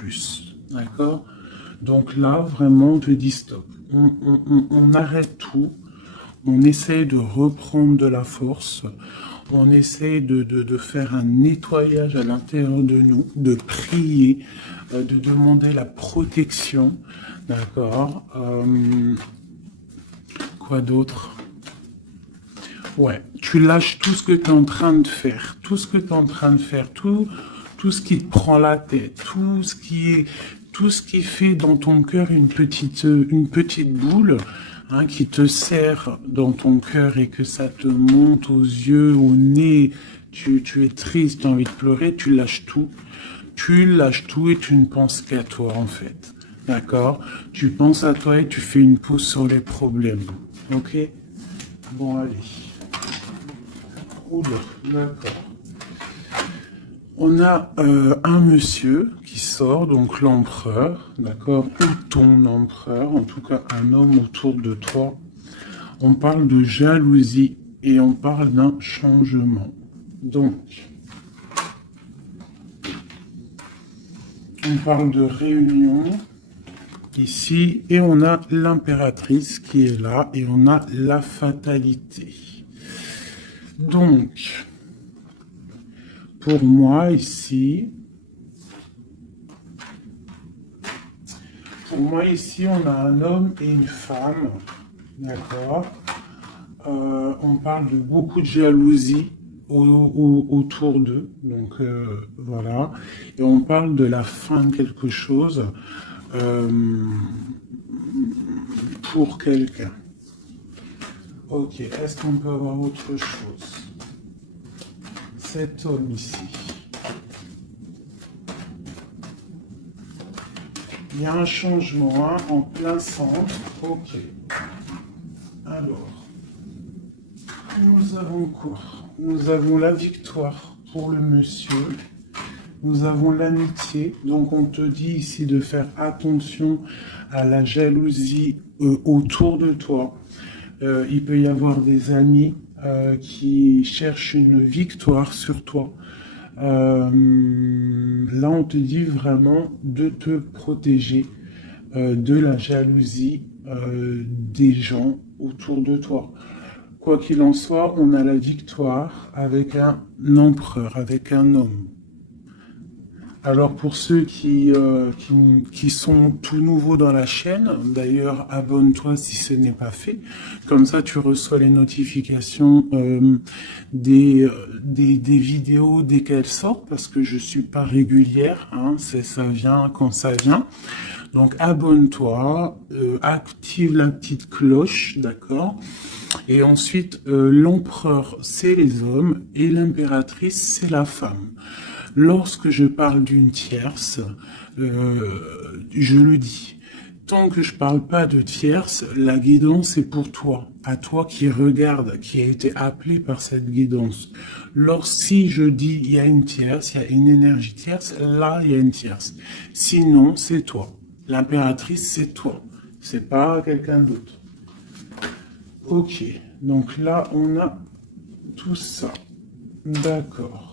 plus. D'accord? Donc là, vraiment, on te dit stop. On arrête tout. On essaye de reprendre de la force. On essaye de faire un nettoyage à l'intérieur de nous, de prier, de demander la protection. D'accord? Quoi d'autre? Ouais, tu lâches tout ce que tu es en train de faire, tout ce que tu es en train de faire, tout ce qui te prend la tête, tout ce qui fait dans ton cœur une petite boule, hein, qui te serre dans ton cœur et que ça te monte aux yeux, au nez, tu es triste, tu as envie de pleurer, tu lâches tout. Tu lâches tout et tu ne penses qu'à toi en fait. D'accord? Tu penses à toi et tu fais une pause sur les problèmes. Ok? Bon, allez. Oula, d'accord. On a un monsieur qui sort, donc l'empereur, d'accord, ou ton empereur, en tout cas un homme autour de toi. On parle de jalousie et on parle d'un changement. Donc, on parle de réunion ici et on a l'impératrice qui est là et on a la fatalité. Donc, pour moi ici, on a un homme et une femme, d'accord. On parle de beaucoup de jalousie autour d'eux, donc voilà. Et on parle de la fin de quelque chose pour quelqu'un. Ok, est-ce qu'on peut avoir autre chose? Cet homme ici. Il y a un changement, hein, en plein centre. Ok. Alors, nous avons quoi? Nous avons la victoire pour le monsieur. Nous avons l'amitié. Donc, on te dit ici de faire attention à la jalousie autour de toi. Il peut y avoir des amis qui cherchent une victoire sur toi. Là, on te dit vraiment de te protéger de la jalousie des gens autour de toi. Quoi qu'il en soit, on a la victoire avec un empereur, avec un homme. Alors pour ceux qui sont tout nouveaux dans la chaîne, d'ailleurs abonne-toi si ce n'est pas fait, comme ça tu reçois les notifications des vidéos dès qu'elles sortent, parce que je suis pas régulière, hein, ça vient quand ça vient. Donc abonne-toi, active la petite cloche, d'accord? Et ensuite l'empereur c'est les hommes et l'impératrice c'est la femme. Lorsque je parle d'une tierce, je le dis. Tant que je parle pas de tierce, la guidance est pour toi, à toi qui regarde, qui a été appelé par cette guidance. Si je dis il y a une tierce, il y a une énergie tierce, là il y a une tierce. Sinon, c'est toi. L'impératrice, c'est toi. C'est pas quelqu'un d'autre. Ok, donc là on a tout ça. D'accord.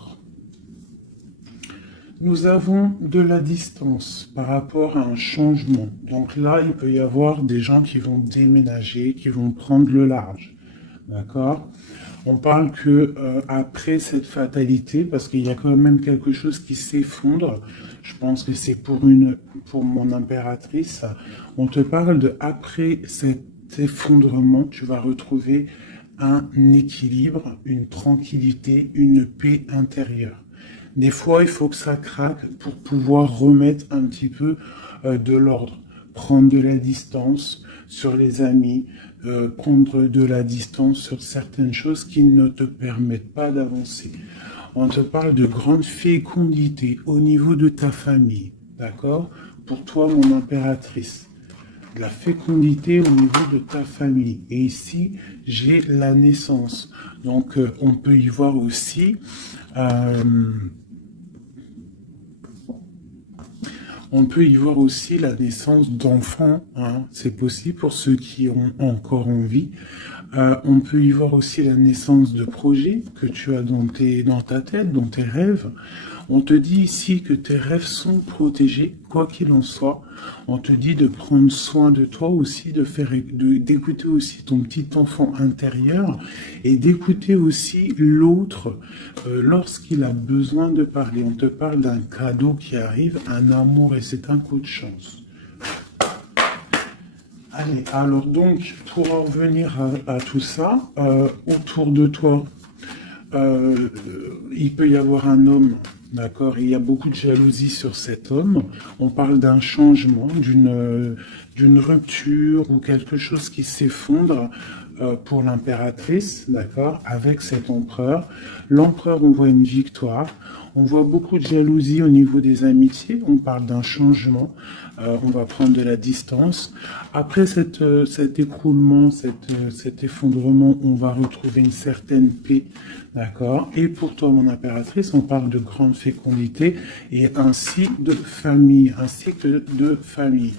Nous avons de la distance par rapport à un changement. Donc là, il peut y avoir des gens qui vont déménager, qui vont prendre le large. D'accord? On parle que après cette fatalité, parce qu'il y a quand même quelque chose qui s'effondre, je pense que c'est pour mon impératrice, on te parle de après cet effondrement, tu vas retrouver un équilibre, une tranquillité, une paix intérieure. Des fois, il faut que ça craque pour pouvoir remettre un petit peu de l'ordre. Prendre de la distance sur les amis, prendre de la distance sur certaines choses qui ne te permettent pas d'avancer. On te parle de grande fécondité au niveau de ta famille, d'accord? Pour toi, mon impératrice. De la fécondité au niveau de ta famille. Et ici, j'ai la naissance. Donc, on peut y voir aussi... on peut y voir aussi la naissance d'enfants, hein. C'est possible pour ceux qui ont encore envie. On peut y voir aussi la naissance de projets que tu as dans ta tête, dans tes rêves. On te dit ici que tes rêves sont protégés, quoi qu'il en soit. On te dit de prendre soin de toi aussi, d'écouter aussi ton petit enfant intérieur et d'écouter aussi l'autre lorsqu'il a besoin de parler. On te parle d'un cadeau qui arrive, un amour et c'est un coup de chance. Allez, alors donc, pour en revenir à tout ça, autour de toi, il peut y avoir un homme, d'accord? Il y a beaucoup de jalousie sur cet homme. On parle d'un changement, d'une rupture ou quelque chose qui s'effondre pour l'impératrice, d'accord? Avec cet empereur. L'empereur, on voit une victoire. On voit beaucoup de jalousie au niveau des amitiés. On parle d'un changement. On va prendre de la distance. Après cet écroulement, cet effondrement, on va retrouver une certaine paix, d'accord? Et pour toi, mon impératrice, on parle de grande fécondité et ainsi de famille, ainsi que de famille.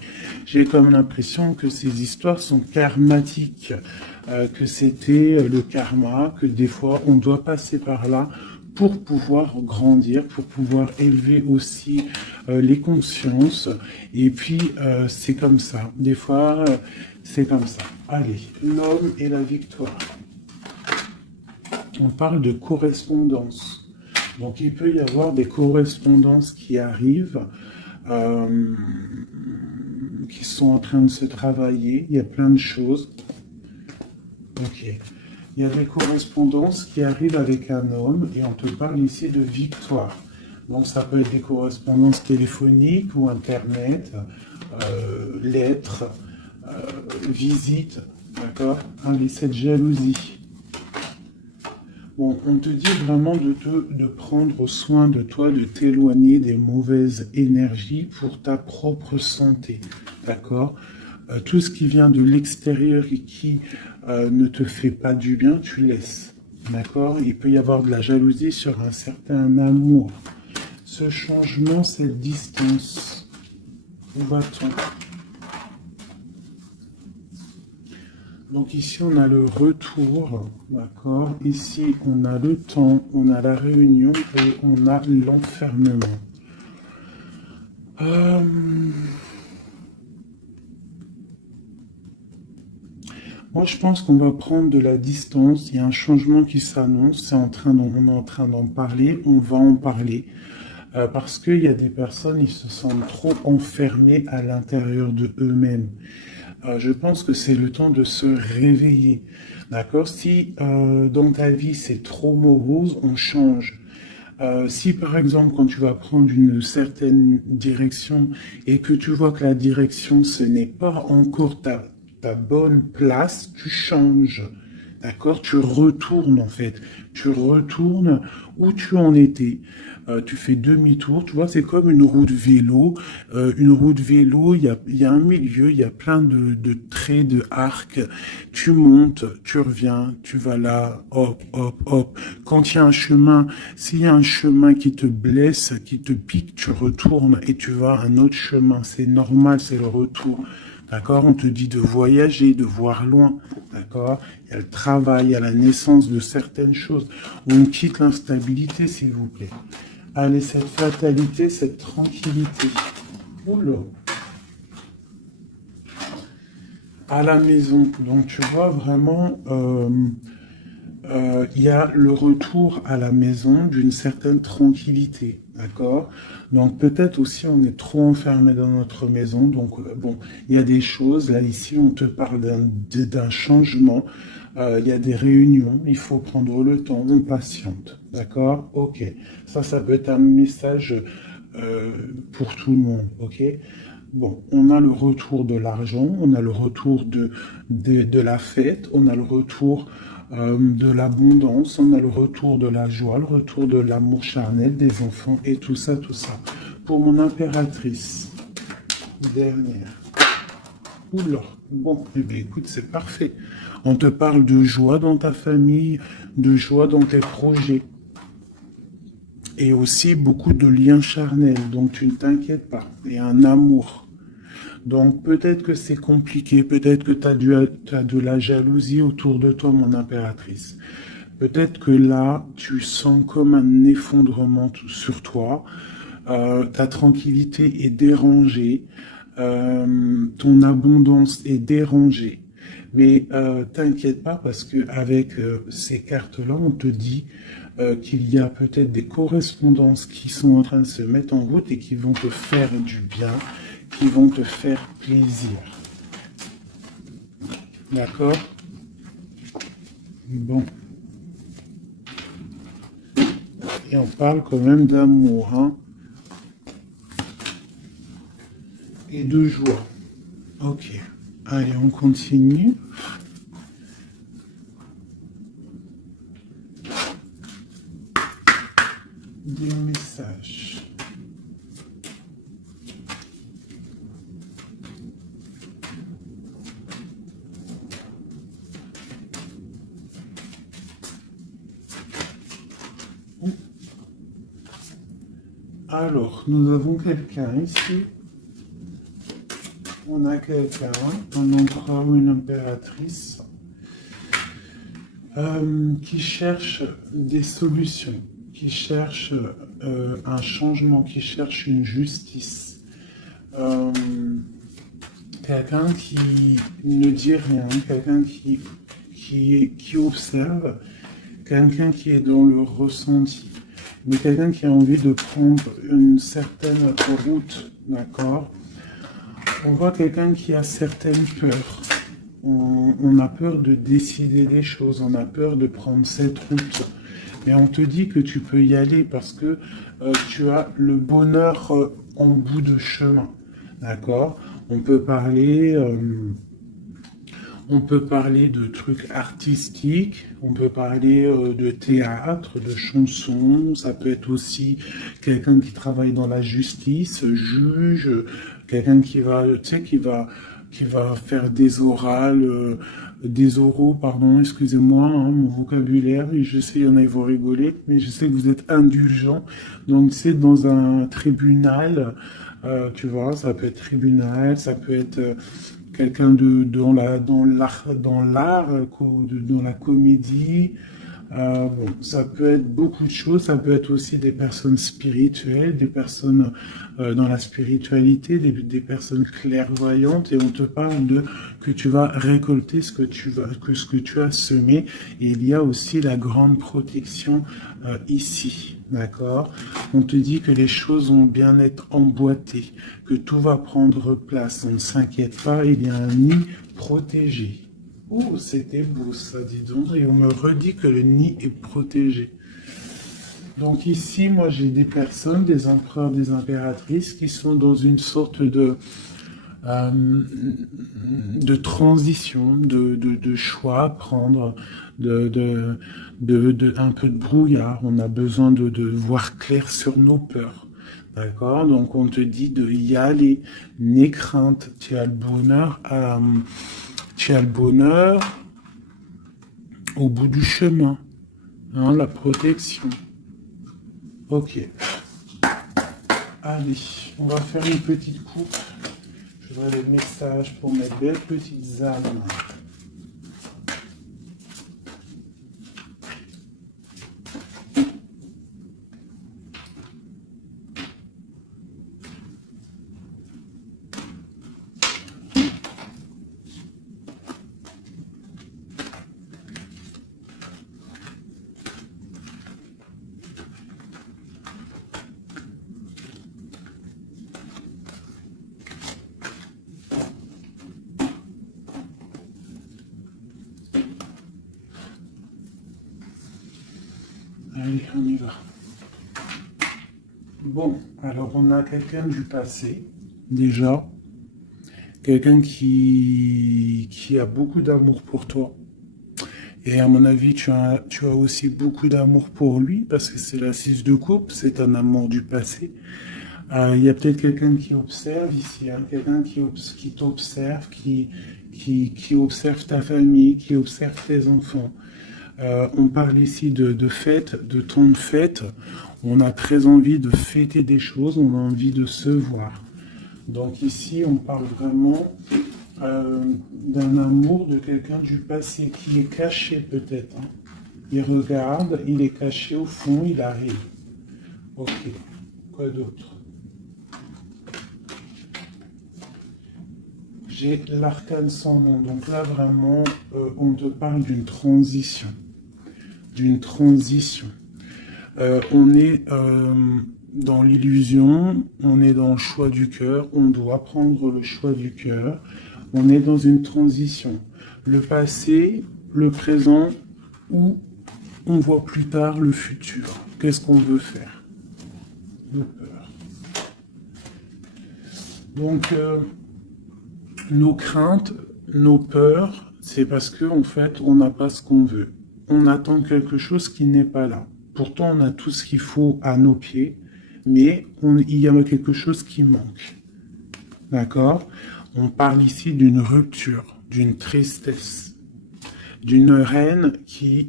J'ai comme l'impression que ces histoires sont karmatiques, que c'était le karma, que des fois, on doit passer par là pour pouvoir grandir, pour pouvoir élever aussi les consciences. Et puis, c'est comme ça. Des fois, c'est comme ça. Allez, l'homme et la victoire. On parle de correspondance. Donc, il peut y avoir des correspondances qui arrivent, qui sont en train de se travailler. Il y a plein de choses. Ok. Il y a des correspondances qui arrivent avec un homme et on te parle ici de victoire. Donc ça peut être des correspondances téléphoniques ou internet, lettres, visites, d'accord? Allez, cette jalousie. Bon, on te dit vraiment de prendre soin de toi, de t'éloigner des mauvaises énergies pour ta propre santé, d'accord? Tout ce qui vient de l'extérieur et qui ne te fait pas du bien, tu laisses. D'accord? Il peut y avoir de la jalousie sur un certain amour. Ce changement, cette distance, où va-t-on? Donc ici, on a le retour, d'accord? Ici, on a le temps, on a la réunion et on a l'enfermement. Moi, je pense qu'on va prendre de la distance. Il y a un changement qui s'annonce. On est en train d'en parler. On va en parler. Parce qu'il y a des personnes, ils se sentent trop enfermés à l'intérieur de eux-mêmes. Je pense que c'est le temps de se réveiller. D'accord? Si dans ta vie, c'est trop morose, on change. Si par exemple, quand tu vas prendre une certaine direction et que tu vois que la direction, ce n'est pas encore ta bonne place, tu changes. D'accord? Tu retournes en fait. Tu retournes où tu en étais. Tu fais demi-tour. Tu vois, c'est comme une roue de vélo. Une roue de vélo, il y a un milieu, il y a plein de traits, de arcs. Tu montes, tu reviens, tu vas là, hop, hop, hop. Quand il y a un chemin, s'il y a un chemin qui te blesse, qui te pique, tu retournes et tu vas à un autre chemin. C'est normal, c'est le retour. D'accord? On te dit de voyager, de voir loin. D'accord? Il y a le travail, il y a la naissance de certaines choses. On quitte l'instabilité, s'il vous plaît. Allez, cette fatalité, cette tranquillité. Oula. À la maison. Donc, tu vois vraiment, il y a le retour à la maison d'une certaine tranquillité. D'accord? Donc peut-être aussi on est trop enfermé dans notre maison. Donc bon, il y a des choses. Là ici, on te parle d'un changement. Il y a des réunions. Il faut prendre le temps. On patiente. D'accord? Ok. Ça peut être un message pour tout le monde. Ok? Bon, on a le retour de l'argent. On a le retour de la fête. On a le retour de l'abondance, on a le retour de la joie, le retour de l'amour charnel des enfants et tout ça, tout ça. Pour mon impératrice, dernière. Oula, bon, eh bien, écoute, c'est parfait. On te parle de joie dans ta famille, de joie dans tes projets. Et aussi beaucoup de liens charnels, donc tu ne t'inquiètes pas. Et un amour. Donc peut-être que c'est compliqué, peut-être que tu as de la jalousie autour de toi, mon impératrice. Peut-être que là, tu sens comme un effondrement sur toi. Ta tranquillité est dérangée. Ton abondance est dérangée. Mais t'inquiète pas parce que avec ces cartes-là, on te dit qu'il y a peut-être des correspondances qui sont en train de se mettre en route et qui vont te faire du bien, qui vont te faire plaisir. D'accord? Bon. Et on parle quand même d'amour, hein? Et de joie. Ok. Allez, on continue. Des messages. Alors, nous avons quelqu'un ici. On a quelqu'un, un empereur ou une impératrice, qui cherche des solutions, qui cherche un changement, qui cherche une justice. Quelqu'un qui ne dit rien, quelqu'un qui observe, quelqu'un qui est dans le ressenti, mais quelqu'un qui a envie de prendre une certaine route, d'accord? On voit quelqu'un qui a certaines peurs. On a peur de décider des choses, on a peur de prendre cette route. Mais on te dit que tu peux y aller parce que tu as le bonheur en bout de chemin. D'accord? On peut parler de trucs artistiques, on peut parler de théâtre, de chansons, ça peut être aussi quelqu'un qui travaille dans la justice, juge, quelqu'un qui va, tu sais, qui va faire des orales, des oraux, pardon, excusez-moi, hein, mon vocabulaire, je sais, il y en a, ils vont rigoler, mais je sais que vous êtes indulgent, donc c'est dans un tribunal, tu vois, ça peut être tribunal, ça peut être quelqu'un dans l'art, dans la comédie. Bon, ça peut être beaucoup de choses, ça peut être aussi des personnes spirituelles, des personnes dans la spiritualité, des personnes clairvoyantes, et on te parle de que tu vas récolter ce que tu as semé, et il y a aussi la grande protection ici, d'accord? On te dit que les choses vont bien être emboîtées, que tout va prendre place, on ne s'inquiète pas, il y a un nid protégé. Oh, c'était beau ça, dis donc. Et on me redit que le nid est protégé. Donc ici, moi, j'ai des personnes, des empereurs, des impératrices qui sont dans une sorte de transition, de choix à prendre, un peu de brouillard. On a besoin de voir clair sur nos peurs. D'accord? Donc on te dit de y aller. N'aie crainte, tu as le bonheur à... Tu as le bonheur au bout du chemin, hein, la protection. Ok. Allez, on va faire une petite coupe. Je voudrais les messages pour mes belles petites âmes. Allez, on y va. Bon, alors on a quelqu'un du passé, déjà. Quelqu'un qui a beaucoup d'amour pour toi. Et à mon avis, tu as aussi beaucoup d'amour pour lui, parce que c'est la 6 de coupe, c'est un amour du passé. Il y a peut-être quelqu'un qui observe ici, hein, quelqu'un qui t'observe, qui observe ta famille, qui observe tes enfants. On parle ici de fête, de temps de fête. On a très envie de fêter des choses, on a envie de se voir. Donc ici, on parle vraiment d'un amour de quelqu'un du passé qui est caché peut-être. Hein. Il regarde, il est caché au fond, il arrive. Ok, quoi d'autre? J'ai l'arcane sans nom. Donc là, vraiment, on te parle d'une transition. D'une transition. On est dans l'illusion, on est dans le choix du cœur, on doit prendre le choix du cœur. On est dans une transition. Le passé, le présent, ou on voit plus tard le futur. Qu'est-ce qu'on veut faire? Nos peurs. Donc, nos craintes, nos peurs, c'est parce qu'en fait, on n'a pas ce qu'on veut. On attend quelque chose qui n'est pas là. Pourtant, on a tout ce qu'il faut à nos pieds, mais il y a quelque chose qui manque. D'accord? On parle ici d'une rupture, d'une tristesse, d'une reine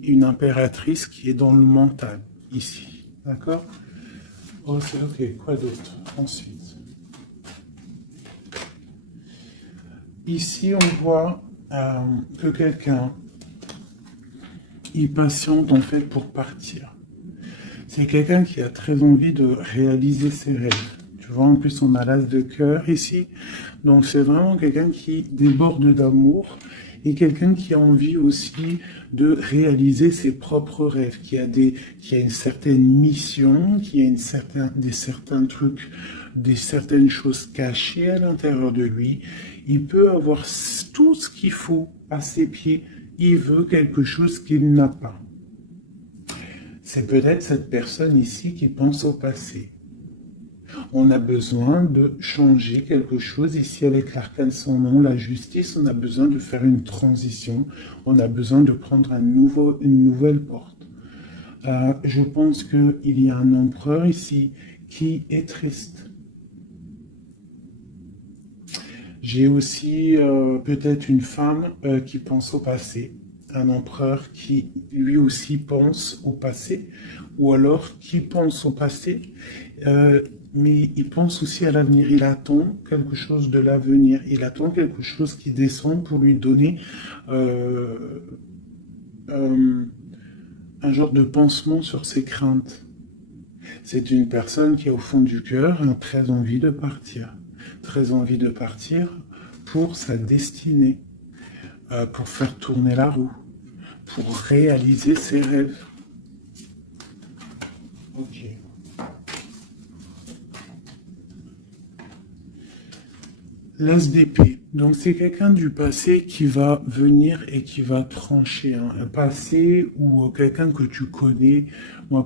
une impératrice qui est dans le mental, ici. D'accord? Ok, quoi d'autre? Ensuite. Ici, on voit que quelqu'un, il patiente en fait pour partir. C'est quelqu'un qui a très envie de réaliser ses rêves. Tu vois, en plus, on a l'as de cœur ici. Donc, c'est vraiment quelqu'un qui déborde d'amour et quelqu'un qui a envie aussi de réaliser ses propres rêves, qui a une certaine mission, qui a certains trucs, certaines choses cachées à l'intérieur de lui. Il peut avoir tout ce qu'il faut à ses pieds. Il veut quelque chose qu'il n'a pas. C'est peut-être cette personne ici qui pense au passé. On a besoin de changer quelque chose ici avec l'arcane sans nom, la justice. On a besoin de faire une transition. On a besoin de prendre une nouvelle porte. Je pense qu'il y a un empereur ici qui est triste. J'ai aussi peut-être une femme qui pense au passé. Un empereur qui lui aussi pense au passé, ou alors qui pense au passé, mais il pense aussi à l'avenir. Il attend quelque chose de l'avenir, il attend quelque chose qui descend pour lui donner un genre de pansement sur ses craintes. C'est une personne qui, au fond du cœur, a très envie de partir. Très envie de partir pour sa destinée, pour faire tourner la roue, pour réaliser ses rêves. Ok. L'as d'épée. Donc c'est quelqu'un du passé qui va venir et qui va trancher. Hein. Un passé ou quelqu'un que tu connais.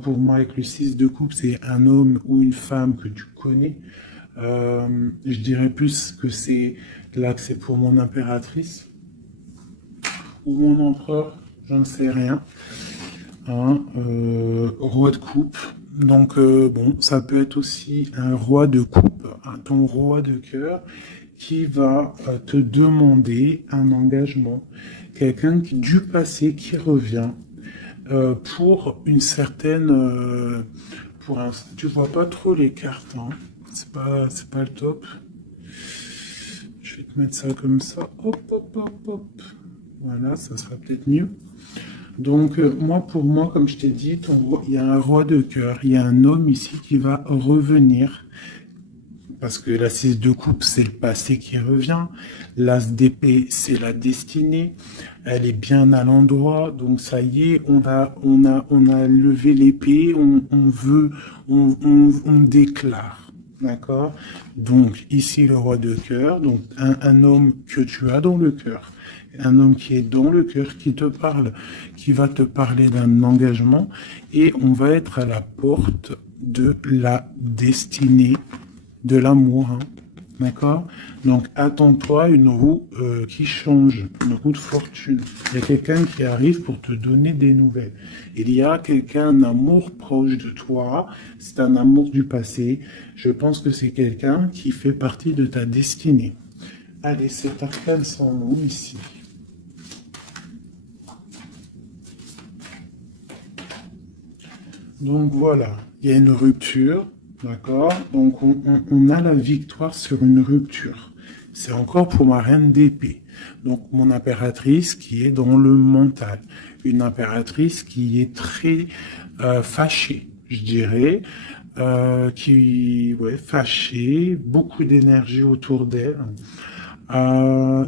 Pour moi, avec le 6 de coupe, c'est un homme ou une femme que tu connais. Je dirais plus que c'est là que c'est pour mon impératrice ou mon empereur, je ne sais rien. Hein, roi de coupe. Donc bon, ça peut être aussi un roi de coupe, ton roi de cœur, qui va te demander un engagement. Quelqu'un du passé qui revient pour une certaine... tu vois pas trop les cartes, hein. C'est pas le top. Je vais te mettre ça comme ça. Hop, hop, hop, hop. Voilà, ça sera peut-être mieux. Donc, pour moi, comme je t'ai dit, il y a un roi de cœur, il y a un homme ici qui va revenir. Parce que la 6 de coupe, c'est le passé qui revient. L'as d'épée, c'est la destinée. Elle est bien à l'endroit. Donc, ça y est, on a levé l'épée. On déclare. D'accord? Donc, ici, le roi de cœur. Donc, un homme que tu as dans le cœur. Un homme qui est dans le cœur, qui te parle, qui va te parler d'un engagement. Et on va être à la porte de la destinée, de l'amour, hein. D'accord? Donc, attends-toi une roue qui change, une roue de fortune. Il y a quelqu'un qui arrive pour te donner des nouvelles. Il y a quelqu'un, un amour proche de toi. C'est un amour du passé. Je pense que c'est quelqu'un qui fait partie de ta destinée. Allez, cet arcane sans nom ici. Donc voilà, il y a une rupture. D'accord? Donc, on a la victoire sur une rupture. C'est encore pour ma reine d'épée. Donc, mon impératrice qui est dans le mental. Une impératrice qui est très fâchée, je dirais. Ouais, fâchée, beaucoup d'énergie autour d'elle.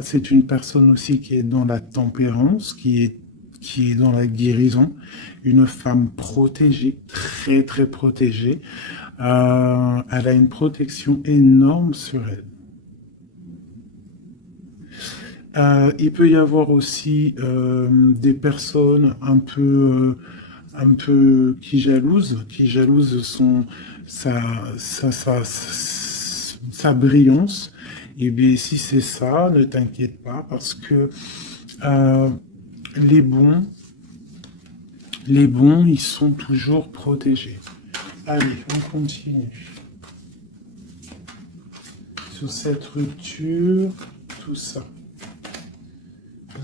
C'est une personne aussi qui est dans la tempérance, qui est dans la guérison. Une femme protégée, très très protégée. Elle a une protection énorme sur elle. Il peut y avoir aussi des personnes un peu qui jalousent sa, sa brillance. Et bien, si c'est ça, ne t'inquiète pas parce que euh, les bons, ils sont toujours protégés. Allez, on continue. Sur cette rupture, tout ça.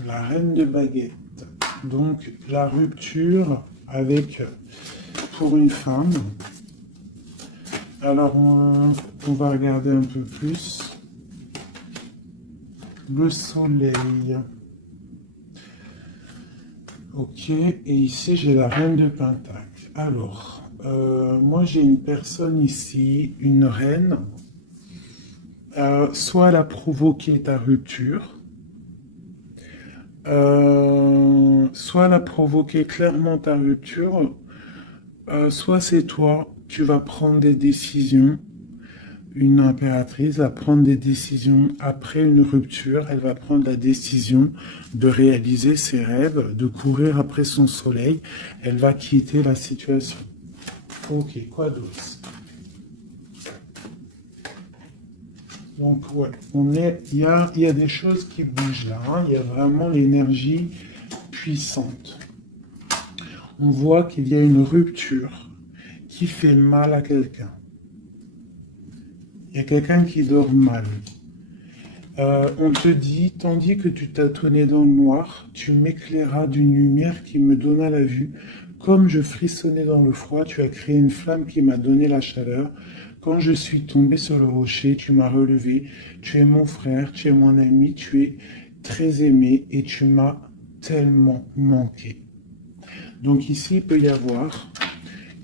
La reine de baguette. Donc, la rupture avec, pour une femme. Alors, on va regarder un peu plus. Le soleil. Ok, et ici, j'ai la reine de pentacle. Alors, moi, j'ai une personne ici, une reine. Soit elle a provoqué ta rupture, soit elle a provoqué clairement ta rupture, soit c'est toi, tu vas prendre des décisions. Une impératrice va prendre des décisions après une rupture, elle va prendre la décision de réaliser ses rêves, de courir après son soleil, elle va quitter la situation. Ok, quoi d'autre? Donc, ouais, il y a des choses qui bougent là, hein. Il y a vraiment l'énergie puissante. On voit qu'il y a une rupture qui fait mal à quelqu'un. Il y a quelqu'un qui dort mal. On te dit, tandis que tu tâtonnais dans le noir, tu m'éclairas d'une lumière qui me donna la vue. Comme je frissonnais dans le froid, tu as créé une flamme qui m'a donné la chaleur. Quand je suis tombé sur le rocher, tu m'as relevé. Tu es mon frère, tu es mon ami, tu es très aimé et tu m'as tellement manqué. Donc ici, il peut y avoir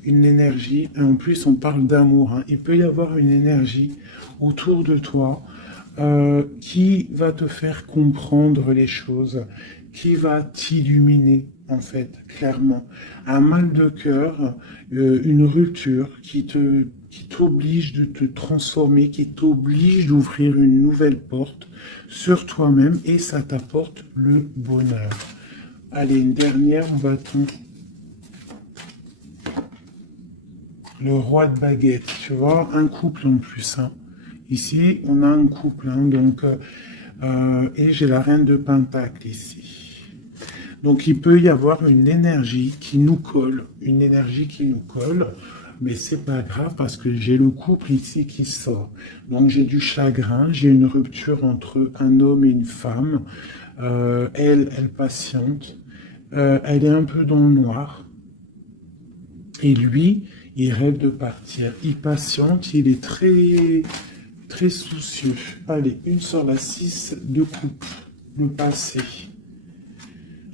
une énergie, et en plus on parle d'amour, hein. Il peut y avoir une énergie autour de toi qui va te faire comprendre les choses, qui va t'illuminer en fait, clairement. Un mal de cœur, une rupture qui t'oblige de te transformer, qui t'oblige d'ouvrir une nouvelle porte sur toi-même et ça t'apporte le bonheur. Allez, une dernière, on va le roi de baguette, tu vois, un couple en plus, hein. Ici, on a un couple, hein, donc, et j'ai la reine de pentacle ici. Donc, il peut y avoir une énergie qui nous colle, mais c'est pas grave parce que j'ai le couple ici qui sort. Donc, j'ai du chagrin, j'ai une rupture entre un homme et une femme. Elle patiente, elle est un peu dans le noir. Et lui, il rêve de partir. Il patiente, il est très, très soucieux. Allez, une sur la 6 de coupe. Le passé.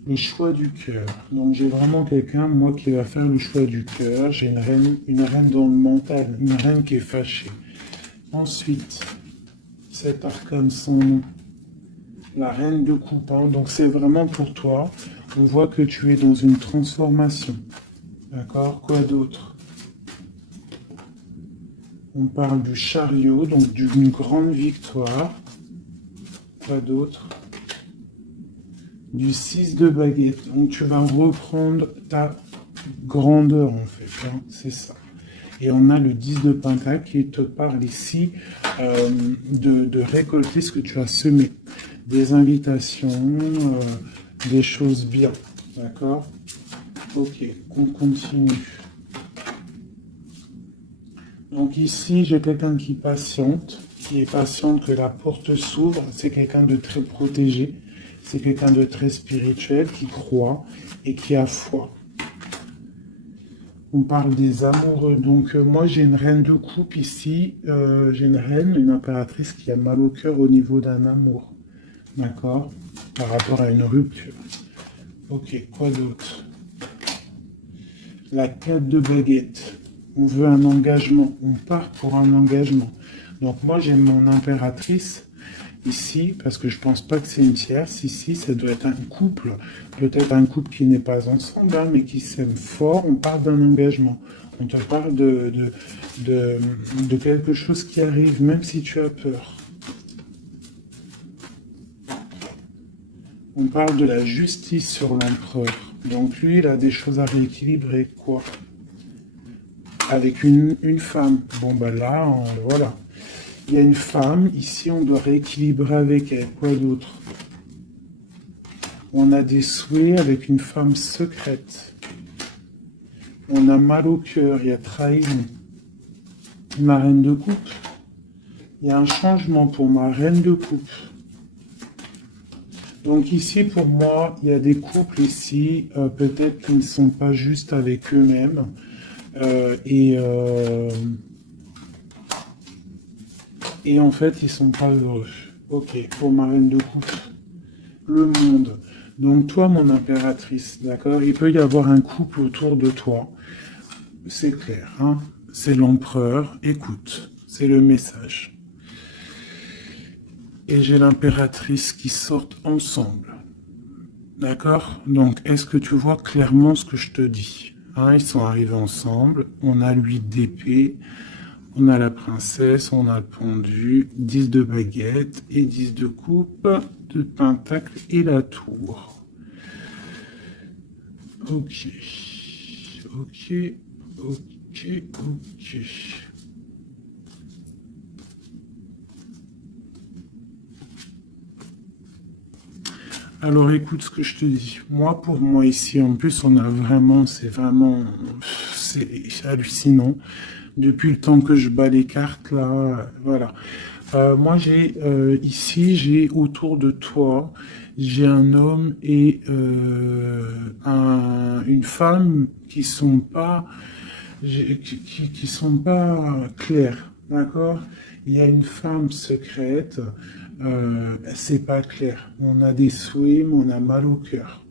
Le choix du cœur. Donc j'ai vraiment quelqu'un, moi, qui va faire le choix du cœur. J'ai une reine dans le mental, une reine qui est fâchée. Ensuite, cet arcane sans nom. La reine de coupe. Hein. Donc c'est vraiment pour toi. On voit que tu es dans une transformation. D'accord? Quoi d'autre? On parle du chariot, donc d'une grande victoire. Quoi d'autre? Du 6 de baguette. Donc tu vas reprendre ta grandeur en fait. Hein, c'est ça. Et on a le 10 de pentacle qui te parle ici de récolter ce que tu as semé. Des invitations, des choses bien. D'accord? Ok, on continue. Donc ici, j'ai quelqu'un qui est patiente que la porte s'ouvre. C'est quelqu'un de très protégé. C'est quelqu'un de très spirituel qui croit et qui a foi. On parle des amoureux. Donc, moi, j'ai une reine de coupe ici. J'ai une reine, une impératrice qui a mal au cœur au niveau d'un amour. D'accord? Par rapport à une rupture. Ok, quoi d'autre? La 4 de baguette. On veut un engagement. On part pour un engagement. Donc, moi, j'ai mon impératrice ici, parce que je pense pas que c'est une tierce. Ici, ça doit être un couple. Peut-être un couple qui n'est pas ensemble, hein, mais qui s'aime fort. On parle d'un engagement. On te parle de quelque chose qui arrive, même si tu as peur. On parle de la justice sur l'empereur. Donc lui, il a des choses à rééquilibrer, quoi. Avec une femme. Bon, ben là, voilà. Il y a une femme, ici, on doit rééquilibrer avec elle. Quoi d'autre? On a des souhaits avec une femme secrète. On a mal au cœur, il y a trahison. Ma reine de coupe. Il y a un changement pour ma reine de coupe. Donc ici, pour moi, il y a des couples ici, peut-être qui ne sont pas justes avec eux-mêmes. Et en fait, ils sont pas heureux. Ok, pour ma reine de coupe. Le monde. Donc toi, mon impératrice, d'accord? Il peut y avoir un couple autour de toi. C'est clair, hein? C'est l'empereur. Écoute, c'est le message. Et j'ai l'impératrice qui sortent ensemble. D'accord? Donc, est-ce que tu vois clairement ce que je te dis? Hein, ils sont arrivés ensemble. On a l'huile d'épée. On a la princesse. On a le pendu. 10 de baguette. Et 10 de coupe. De pentacle et la tour. Ok. Ok. Ok. Ok. Alors écoute ce que je te dis. Moi, pour moi ici, en plus, on a vraiment, c'est hallucinant. Depuis le temps que je bats les cartes, là, voilà. Moi, j'ai autour de toi, j'ai un homme et une femme qui sont pas clairs, d'accord? Il y a une femme secrète, c'est pas clair. On a des souhaits, mais on a mal au cœur.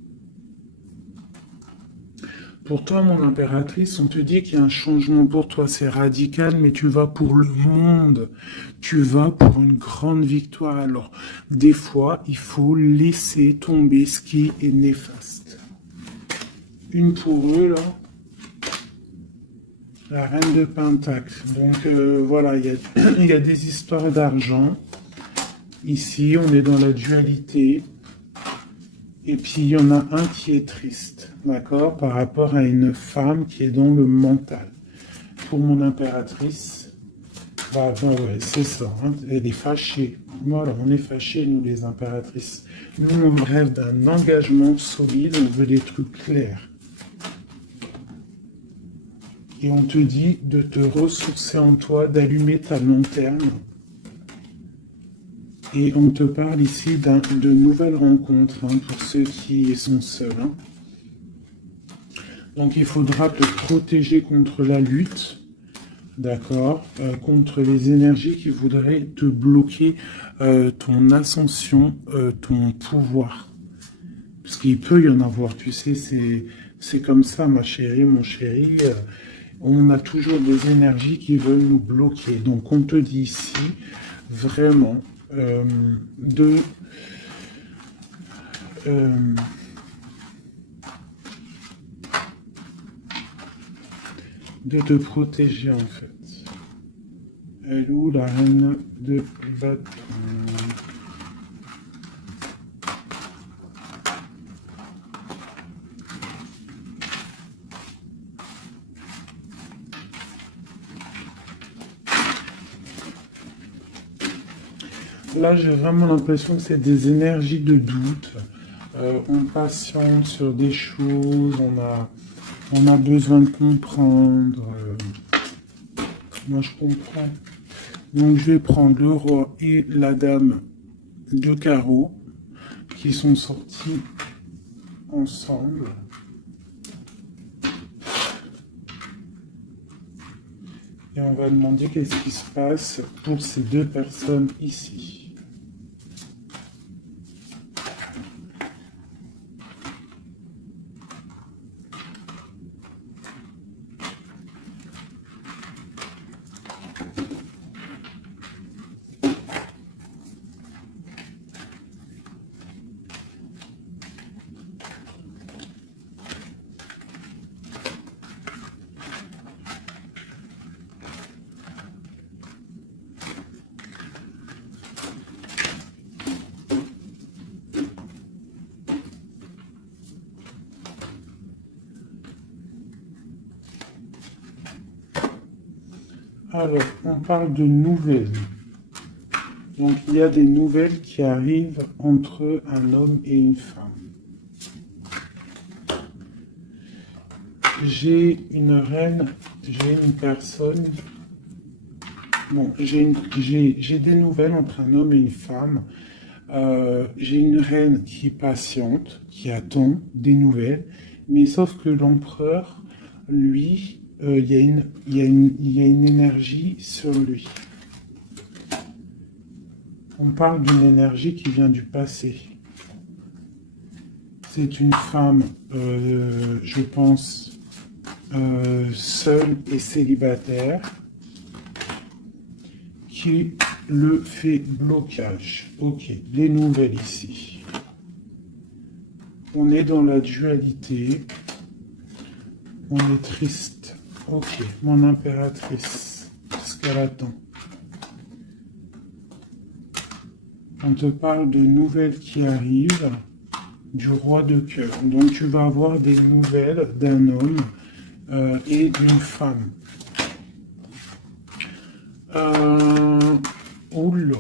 Pour toi, mon impératrice, on te dit qu'il y a un changement pour toi, c'est radical, mais tu vas pour le monde. Tu vas pour une grande victoire. Alors, des fois, il faut laisser tomber ce qui est néfaste. Une pour eux, là. La reine de Pentacle. Donc, voilà, il y a des histoires d'argent. Ici, on est dans la dualité. Et puis, il y en a un qui est triste, d'accord, par rapport à une femme qui est dans le mental. Pour mon impératrice, ouais, c'est ça, hein, elle est fâchée. Voilà, on est fâchés, nous, les impératrices. Nous, on rêve d'un engagement solide, on veut des trucs clairs. Et on te dit de te ressourcer en toi, d'allumer ta lanterne. Et on te parle ici de nouvelles rencontres, hein, pour ceux qui sont seuls. Hein. Donc il faudra te protéger contre la lutte, d'accord, contre les énergies qui voudraient te bloquer ton ascension, ton pouvoir. Parce qu'il peut y en avoir, tu sais, c'est comme ça, ma chérie, mon chéri. On a toujours des énergies qui veulent nous bloquer. Donc on te dit ici, vraiment, de te protéger en fait. Elle est où la reine de bâton? Là, j'ai vraiment l'impression que c'est des énergies de doute. On patiente sur des choses, on a besoin de comprendre. Moi, je comprends. Donc, je vais prendre le roi et la dame de carreau qui sont sortis ensemble. Et on va demander qu'est-ce qui se passe pour ces deux personnes ici. Alors, on parle de nouvelles. Donc, il y a des nouvelles qui arrivent entre un homme et une femme. J'ai une reine, j'ai une personne. Bon, j'ai des nouvelles entre un homme et une femme. J'ai une reine qui patiente, qui attend des nouvelles, mais sauf que l'empereur, lui, il y a une énergie sur lui. On parle d'une énergie qui vient du passé. C'est une femme, je pense, seule et célibataire, qui le fait blocage. Ok, les nouvelles ici. On est dans la dualité. On est triste. Ok, mon impératrice. Qu'est-ce qu'elle attend? On te parle de nouvelles qui arrivent du roi de cœur. Donc tu vas avoir des nouvelles d'un homme et d'une femme. Oula.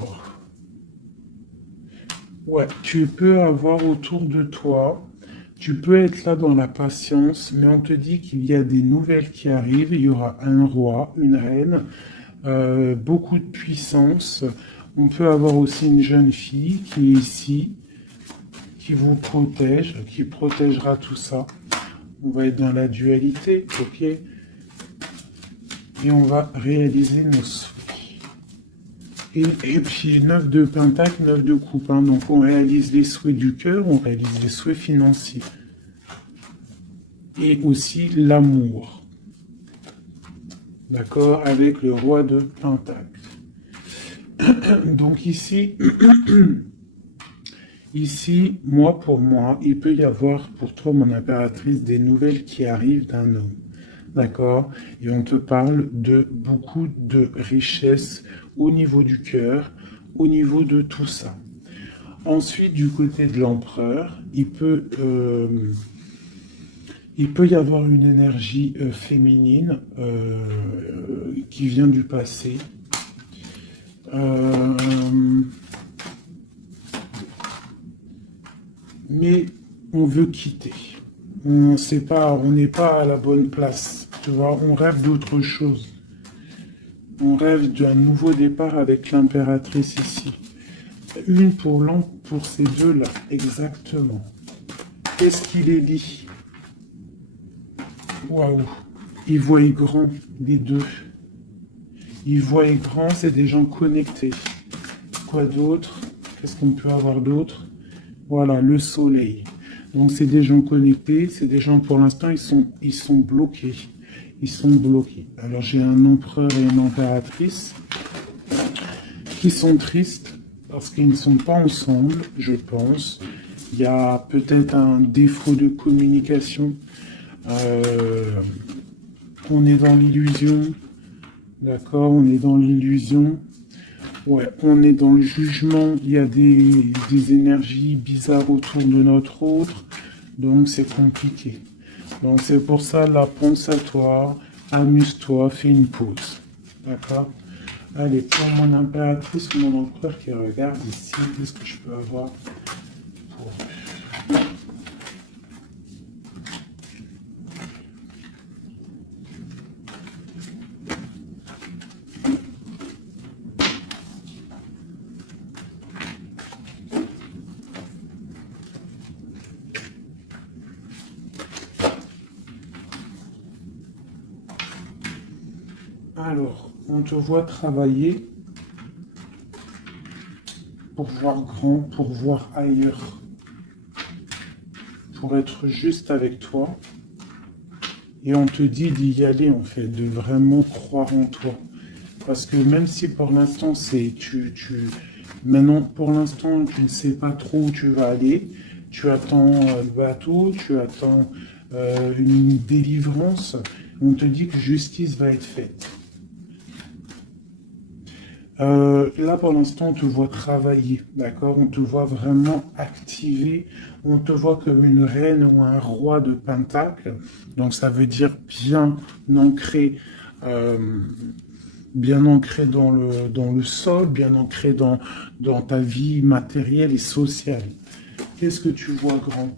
Ouais, tu peux avoir autour de toi, tu peux être là dans la patience, mais on te dit qu'il y a des nouvelles qui arrivent. Il y aura un roi, une reine, beaucoup de puissance. On peut avoir aussi une jeune fille qui est ici, qui vous protège, qui protégera tout ça. On va être dans la dualité, ok? Et on va réaliser nos souhaits. Et puis 9 de pentacle, 9 de coupe. Hein. Donc on réalise les souhaits du cœur, on réalise les souhaits financiers. Et aussi l'amour. D'accord? Avec le roi de pentacle. Donc ici, ici, moi pour moi, il peut y avoir pour toi, mon impératrice, des nouvelles qui arrivent d'un homme. D'accord? Et on te parle de beaucoup de richesses au niveau du cœur, au niveau de tout ça. Ensuite, du côté de l'empereur, il peut y avoir une énergie féminine qui vient du passé. Mais on veut quitter. On sait pas, on n'est pas à la bonne place. Tu vois, on rêve d'autre chose. On rêve d'un nouveau départ avec l'impératrice ici. Une pour ces deux-là, exactement. Qu'est-ce qui les lie? Waouh! Ils voient grand, les deux. Ils voient grand, c'est des gens connectés. Quoi d'autre? Qu'est-ce qu'on peut avoir d'autre? Voilà, le soleil. Donc c'est des gens connectés, c'est des gens pour l'instant ils sont bloqués. Ils sont bloqués. Alors j'ai un empereur et une impératrice qui sont tristes parce qu'ils ne sont pas ensemble, je pense. Il y a peut-être un défaut de communication. On est dans l'illusion. D'accord, on est dans l'illusion. Ouais, on est dans le jugement. Il y a des énergies bizarres autour de notre autre. Donc c'est compliqué. Donc c'est pour ça, là, pense à toi, amuse-toi, fais une pause. D'accord? Allez, pour mon impératrice, mon empereur qui regarde ici, qu'est-ce que je peux avoir pour... Alors, on te voit travailler pour voir grand, pour voir ailleurs, pour être juste avec toi. Et on te dit d'y aller, en fait, de vraiment croire en toi. Parce que même si pour l'instant, maintenant, pour l'instant, tu ne sais pas trop où tu vas aller, tu attends le bateau, tu attends une délivrance, on te dit que justice va être faite. Là, pour l'instant, on te voit travailler, d'accord? On te voit vraiment activer. On te voit comme une reine ou un roi de Pentacle. Donc, ça veut dire ancré, euh, bien ancré dans le sol, bien ancré dans ta vie matérielle et sociale. Qu'est-ce que tu vois, grand?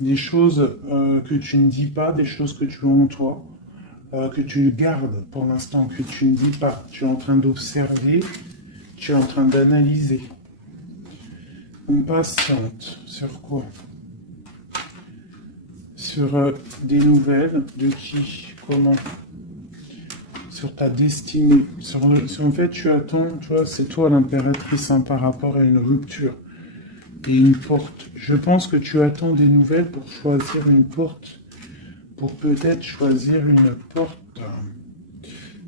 Des choses que tu ne dis pas, des choses que tu as en toi. Que tu gardes pour l'instant, que tu ne dis pas. Tu es en train d'observer, tu es en train d'analyser. On patiente sur quoi? Sur des nouvelles de qui, comment? Sur ta destinée. En fait, tu attends, tu vois, c'est toi l'impératrice par rapport à une rupture et une porte. Je pense que tu attends des nouvelles pour choisir une porte. Pour peut-être choisir une porte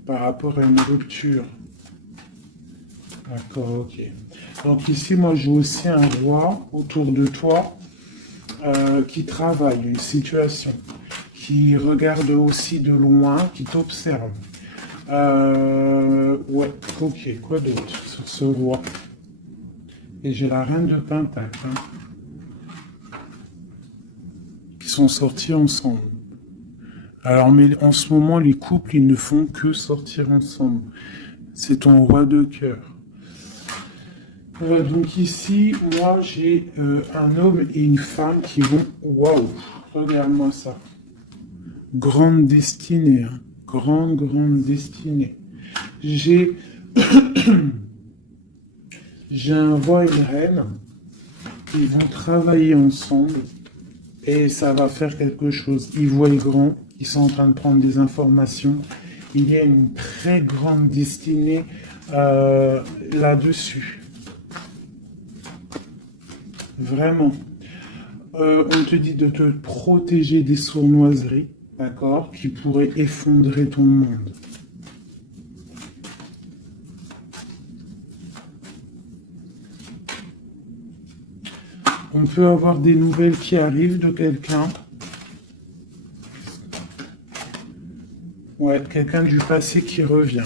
par rapport à une rupture. D'accord, ok. Donc ici, moi, j'ai aussi un roi autour de toi qui travaille une situation, qui regarde aussi de loin, qui t'observe. Ouais, ok, quoi d'autre sur ce roi? Et j'ai la reine de Pentacle, qui sont sortis ensemble. Alors, mais en ce moment, les couples, ils ne font que sortir ensemble. C'est ton roi de cœur. Donc ici, moi, j'ai un homme et une femme qui vont... Waouh, regarde-moi ça. Grande destinée, hein. Grande destinée. J'ai... j'ai un roi et une reine. Ils vont travailler ensemble. Et ça va faire quelque chose. Ils voient grand. Ils sont en train de prendre des informations. Il y a une très grande destinée là-dessus. Vraiment. On te dit de te protéger des sournoiseries, d'accord, qui pourraient effondrer ton monde. On peut avoir des nouvelles qui arrivent de quelqu'un. Ouais, quelqu'un du passé qui revient.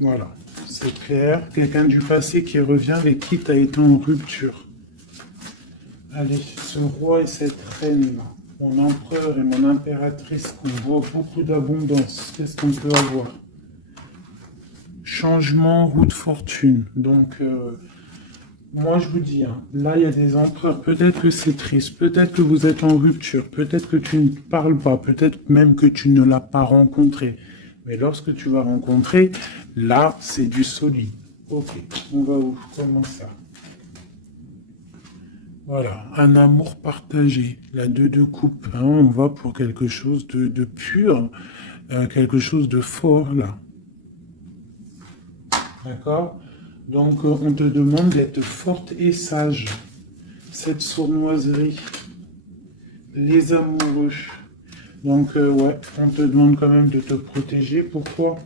Voilà, c'est clair. Quelqu'un du passé qui revient avec qui tu as été en rupture. Allez, ce roi et cette reine, mon empereur et mon impératrice, on voit beaucoup d'abondance. Qu'est-ce qu'on peut avoir? Changement, roue de fortune. Donc, moi je vous dis, hein, là il y a des empereurs, peut-être que c'est triste, peut-être que vous êtes en rupture, peut-être que tu ne parles pas, peut-être même que tu ne l'as pas rencontré. Mais lorsque tu vas rencontrer, là c'est du solide. Ok, on va où? Comment ça? Voilà, un amour partagé, la deux coupes, hein, on va pour quelque chose de pur, quelque chose de fort là. D'accord? Donc on te demande d'être forte et sage. Cette sournoiserie, les amoureux. Donc ouais, on te demande quand même de te protéger. Pourquoi?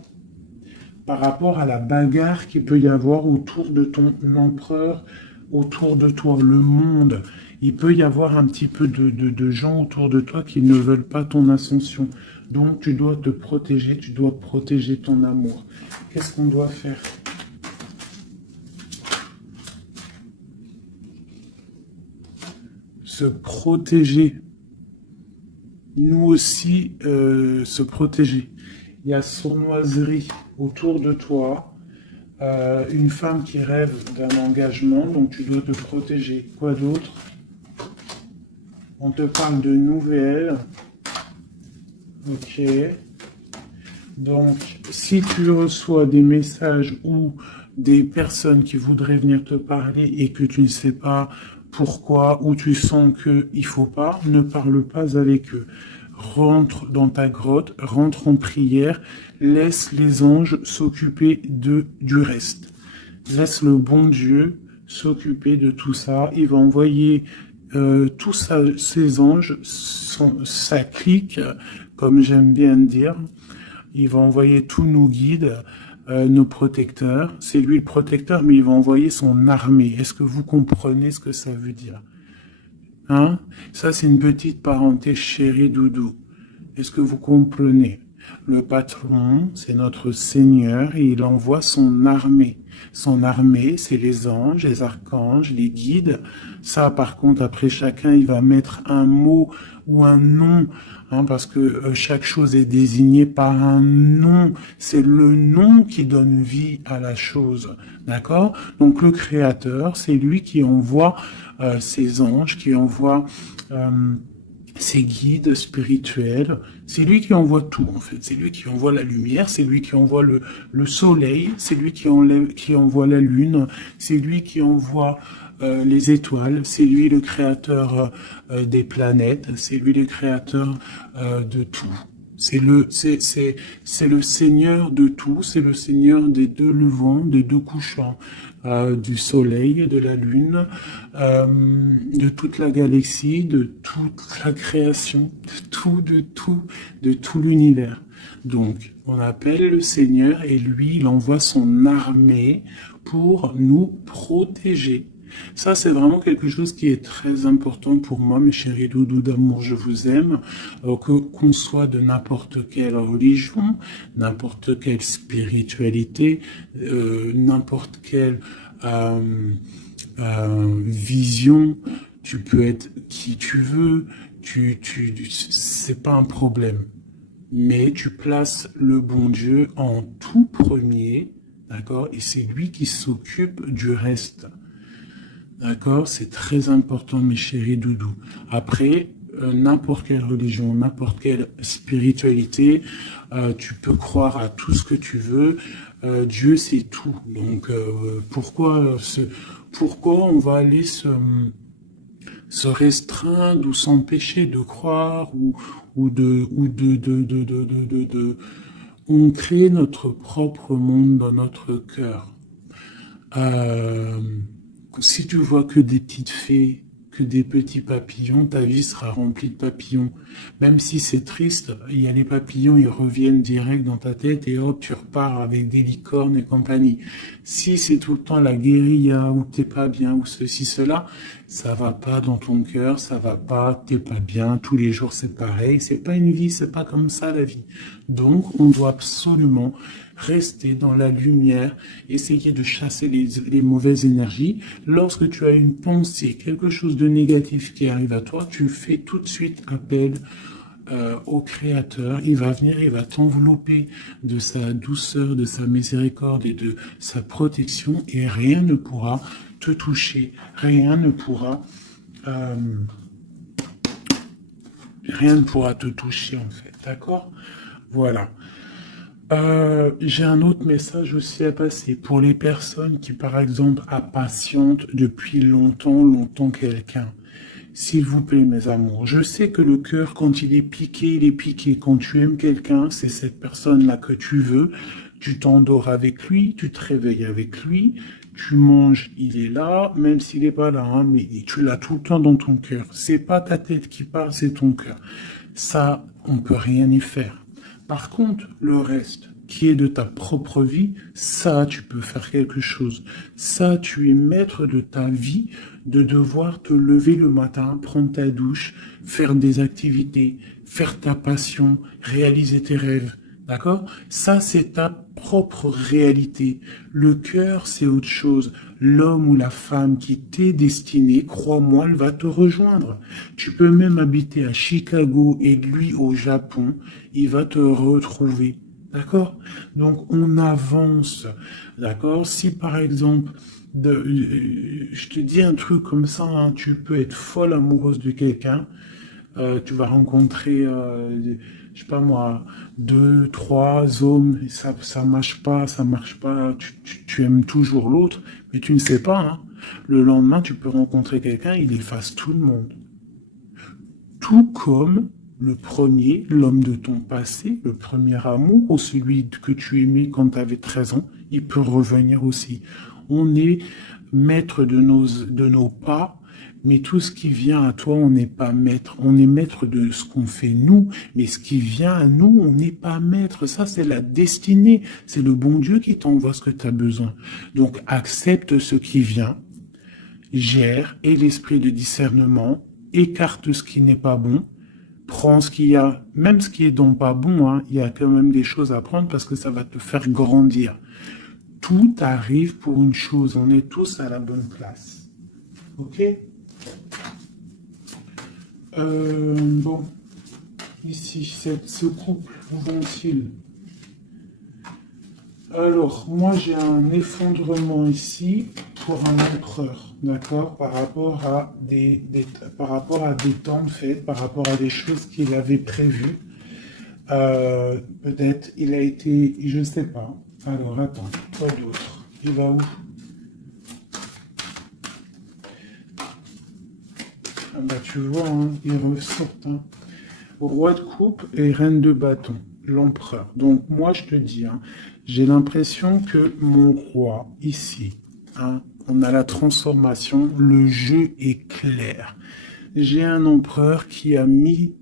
Par rapport à la bagarre qu'il peut y avoir autour de ton empereur, autour de toi, le monde. Il peut y avoir un petit peu de gens autour de toi qui ne veulent pas ton ascension. Donc tu dois te protéger, tu dois protéger ton amour. Qu'est-ce qu'on doit faire? Se protéger. Nous aussi, se protéger. Il y a sournoiserie autour de toi. Une femme qui rêve d'un engagement, donc tu dois te protéger. Quoi d'autre? On te parle de nouvelles. Ok. Donc, si tu reçois des messages ou des personnes qui voudraient venir te parler et que tu ne sais pas pourquoi, ou tu sens qu'il ne faut pas, ne parle pas avec eux. rentre dans ta grotte, rentre en prière, laisse les anges s'occuper du reste. Laisse le bon Dieu s'occuper de tout ça. Il va envoyer tous ses anges, sa clique, comme j'aime bien dire. Il va envoyer tous nos guides, nos protecteurs. C'est lui le protecteur, mais il va envoyer son armée. Est-ce que vous comprenez ce que ça veut dire? Hein? Ça, c'est une petite parenthèse, chérie doudou. Est-ce que vous comprenez? Le patron, c'est notre Seigneur, et il envoie son armée. Son armée, c'est les anges, les archanges, les guides. Ça, par contre, après chacun, il va mettre un mot ou un nom, hein, parce que chaque chose est désignée par un nom. C'est le nom qui donne vie à la chose. D'accord? Donc le Créateur, c'est lui qui envoie ses anges, qui envoie ses guides spirituels. C'est lui qui envoie tout, en fait. C'est lui qui envoie la lumière, c'est lui qui envoie le soleil, c'est lui qui envoie la lune, c'est lui qui envoie les étoiles, c'est lui le créateur des planètes, c'est lui le créateur de tout. C'est le Seigneur de tout, c'est le Seigneur des deux levants, des deux couchants, du soleil, de la lune, de toute la galaxie, de toute la création, de tout l'univers. Donc, on appelle le Seigneur et lui, il envoie son armée pour nous protéger. Ça, c'est vraiment quelque chose qui est très important pour moi, mes chéris doudous d'amour, je vous aime, qu'on soit de n'importe quelle religion, n'importe quelle spiritualité, n'importe quelle vision, tu peux être qui tu veux, c'est pas un problème. Mais tu places le bon Dieu en tout premier, d'accord, et c'est lui qui s'occupe du reste. D'accord? C'est très important, mes chéris doudous. Après, n'importe quelle religion, n'importe quelle spiritualité, tu peux croire à tout ce que tu veux. Dieu, c'est tout. Donc, pourquoi on va aller se restreindre ou s'empêcher de croire on crée notre propre monde dans notre cœur. Si tu vois que des petites fées, que des petits papillons, ta vie sera remplie de papillons. Même si c'est triste, il y a les papillons, ils reviennent direct dans ta tête et hop, tu repars avec des licornes et compagnie. Si c'est tout le temps la guérilla, ou t'es pas bien, ou ceci, cela, ça va pas dans ton cœur, ça va pas, t'es pas bien, tous les jours c'est pareil, c'est pas une vie, c'est pas comme ça la vie. Donc, on doit absolument rester dans la lumière, essayer de chasser les mauvaises énergies. Lorsque tu as une pensée, quelque chose de négatif qui arrive à toi, tu fais tout de suite appel au Créateur. Il va venir, il va t'envelopper de sa douceur, de sa miséricorde et de sa protection, et rien ne pourra te toucher, rien ne pourra te toucher en fait, d'accord? Voilà. J'ai un autre message aussi à passer pour les personnes qui, par exemple, impatientent depuis longtemps quelqu'un. S'il vous plaît, mes amours, je sais que le cœur, quand il est piqué, il est piqué. Quand tu aimes quelqu'un, c'est cette personne-là que tu veux. Tu t'endors avec lui, tu te réveilles avec lui, tu manges, il est là, même s'il n'est pas là, hein, mais tu l'as tout le temps dans ton cœur. C'est pas ta tête qui parle, c'est ton cœur. Ça, on peut rien y faire. Par contre, le reste, qui est de ta propre vie, ça, tu peux faire quelque chose. Ça, tu es maître de ta vie, de devoir te lever le matin, prendre ta douche, faire des activités, faire ta passion, réaliser tes rêves. D'accord? Ça, c'est ta propre réalité. Le cœur, c'est autre chose. L'homme ou la femme qui t'est destiné, crois-moi, elle va te rejoindre. Tu peux même habiter à Chicago et lui au Japon, il va te retrouver. D'accord? Donc, on avance. D'accord? Si, par exemple, je te dis un truc comme ça, hein, tu peux être folle amoureuse de quelqu'un, tu vas rencontrer, je sais pas moi, 2, 3 hommes, et ça marche pas, tu aimes toujours l'autre, mais tu ne sais pas, hein. Le lendemain, tu peux rencontrer quelqu'un, il efface tout le monde. Tout comme le premier, l'homme de ton passé, le premier amour, ou celui que tu aimais quand tu avais 13 ans, il peut revenir aussi. On est maître de nos pas, mais tout ce qui vient à toi, on n'est pas maître. On est maître de ce qu'on fait nous, mais ce qui vient à nous, on n'est pas maître. Ça, c'est la destinée. C'est le bon Dieu qui t'envoie ce que tu as besoin. Donc, accepte ce qui vient, gère, et l'esprit de discernement, écarte ce qui n'est pas bon, prends ce qu'il y a, même ce qui est donc pas bon, hein, il y a quand même des choses à prendre parce que ça va te faire grandir. Tout arrive pour une chose, on est tous à la bonne place. Ok? Bon, ici, ce couple, où vont-ils? Alors, moi j'ai un effondrement ici pour un empereur, d'accord, par rapport à des temps de fête, par rapport à des choses qu'il avait prévues. Peut-être il a été, je sais pas. Alors attends, quoi d'autre? Il va où? Ah bah tu vois, hein, il ressort. Hein. Roi de coupe et reine de bâton, l'empereur. Donc moi je te dis, hein, j'ai l'impression que mon roi ici, hein, on a la transformation, le jeu est clair. J'ai un empereur qui a mis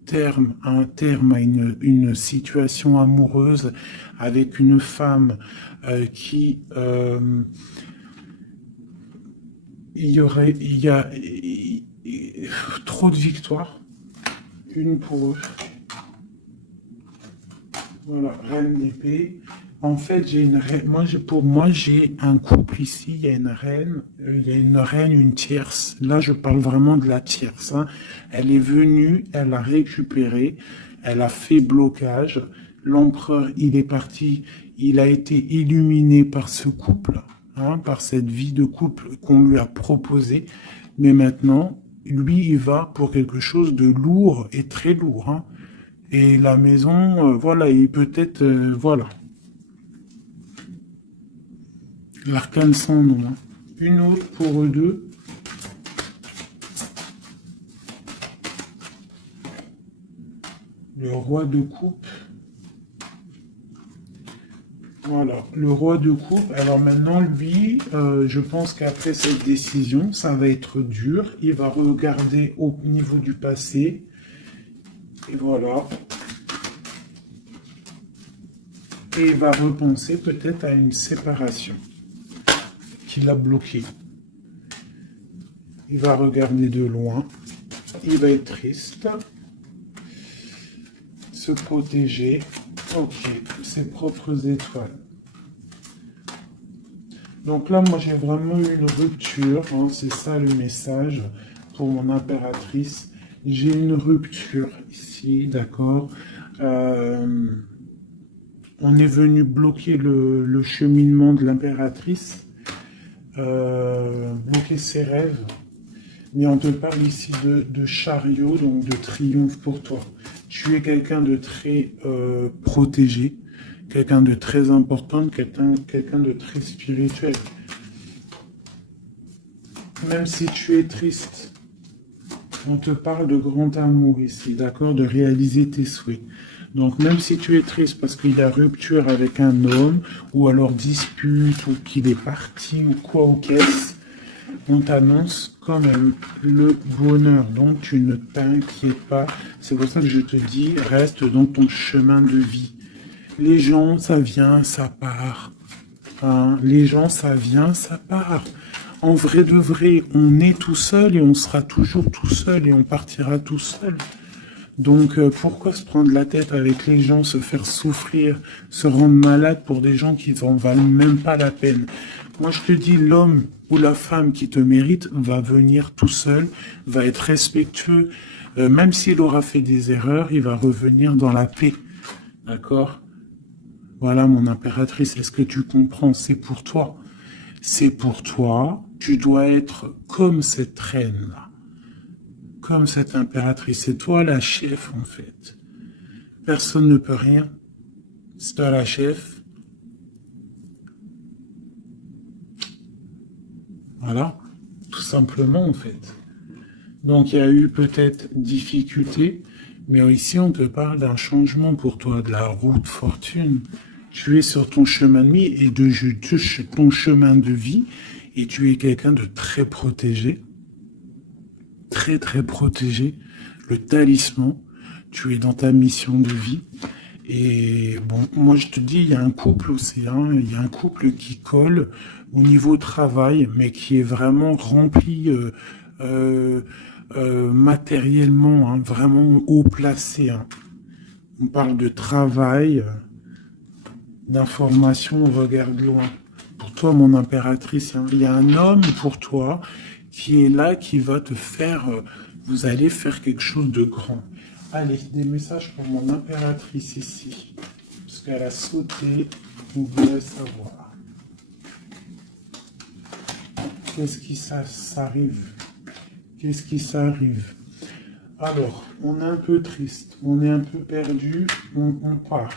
un terme à une situation amoureuse avec une femme qui il y a trop de victoires, une pour eux. Voilà, reine d'épée. En fait, j'ai une reine. Pour moi, j'ai un couple ici. Il y a une reine, une tierce. Là, je parle vraiment de la tierce. Hein. Elle est venue, elle a récupéré, elle a fait blocage. L'empereur, il est parti. Il a été illuminé par ce couple, hein, par cette vie de couple qu'on lui a proposée. Mais maintenant, lui, il va pour quelque chose de lourd et très lourd. Hein. Et la maison, voilà, et peut-être, voilà. L'arcane sans nom. Hein. Une autre pour eux deux. Le roi de coupe. Voilà, le roi de coupe. Alors maintenant, lui, je pense qu'après cette décision, ça va être dur. Il va regarder au niveau du passé. Et voilà. Et il va repenser peut-être à une séparation qui l'a bloqué. Il va regarder de loin. Il va être triste. Se protéger. Ok, ses propres étoiles. Donc là, moi, j'ai vraiment eu une rupture. Hein, c'est ça le message pour mon impératrice. J'ai une rupture ici, d'accord. On est venu bloquer le cheminement de l'impératrice, bloquer ses rêves. Mais on te parle ici de chariot, donc de triomphe pour toi. Tu es quelqu'un de très protégé, quelqu'un de très important, quelqu'un de très spirituel. Même si tu es triste, on te parle de grand amour ici, d'accord, de réaliser tes souhaits. Donc même si tu es triste parce qu'il y a rupture avec un homme, ou alors dispute, ou qu'il est parti, ou quoi ou qu'est-ce, on t'annonce quand même le bonheur. Donc tu ne t'inquiètes pas. C'est pour ça que je te dis, reste dans ton chemin de vie. Les gens, ça vient, ça part. Hein, les gens, ça vient, ça part. En vrai de vrai, on est tout seul et on sera toujours tout seul et on partira tout seul. Donc pourquoi se prendre la tête avec les gens, se faire souffrir, se rendre malade pour des gens qui n'en valent même pas la peine? Moi je te dis, l'homme ou la femme qui te mérite va venir tout seul, va être respectueux, même s'il aura fait des erreurs, il va revenir dans la paix. D'accord? Voilà mon impératrice, est-ce que tu comprends? C'est pour toi. C'est pour toi, tu dois être comme cette reine-là. Comme cette impératrice, c'est toi la chef en fait. Personne ne peut rien. C'est toi la chef. Voilà, tout simplement en fait. Donc il y a eu peut-être difficulté, Mais ici, on te parle d'un changement pour toi, de la route fortune. Tu es sur ton chemin de vie et ton chemin de vie, et tu es quelqu'un de très protégé, très très protégé. Le talisman, tu es dans ta mission de vie. Et bon, moi je te dis, il y a un couple aussi, hein, il y a un couple qui colle au niveau travail, mais qui est vraiment rempli euh, matériellement, hein, vraiment haut placé, hein. On parle de travail, d'information, on regarde loin. Pour toi, mon impératrice, hein, il y a un homme pour toi qui est là, qui va te faire, vous allez faire quelque chose de grand. Allez, des messages pour mon impératrice ici, parce qu'elle a sauté, vous voulez savoir. Qu'est-ce qui s'arrive? Qu'est-ce qui s'arrive? Alors, on est un peu triste, on est un peu perdu, on part.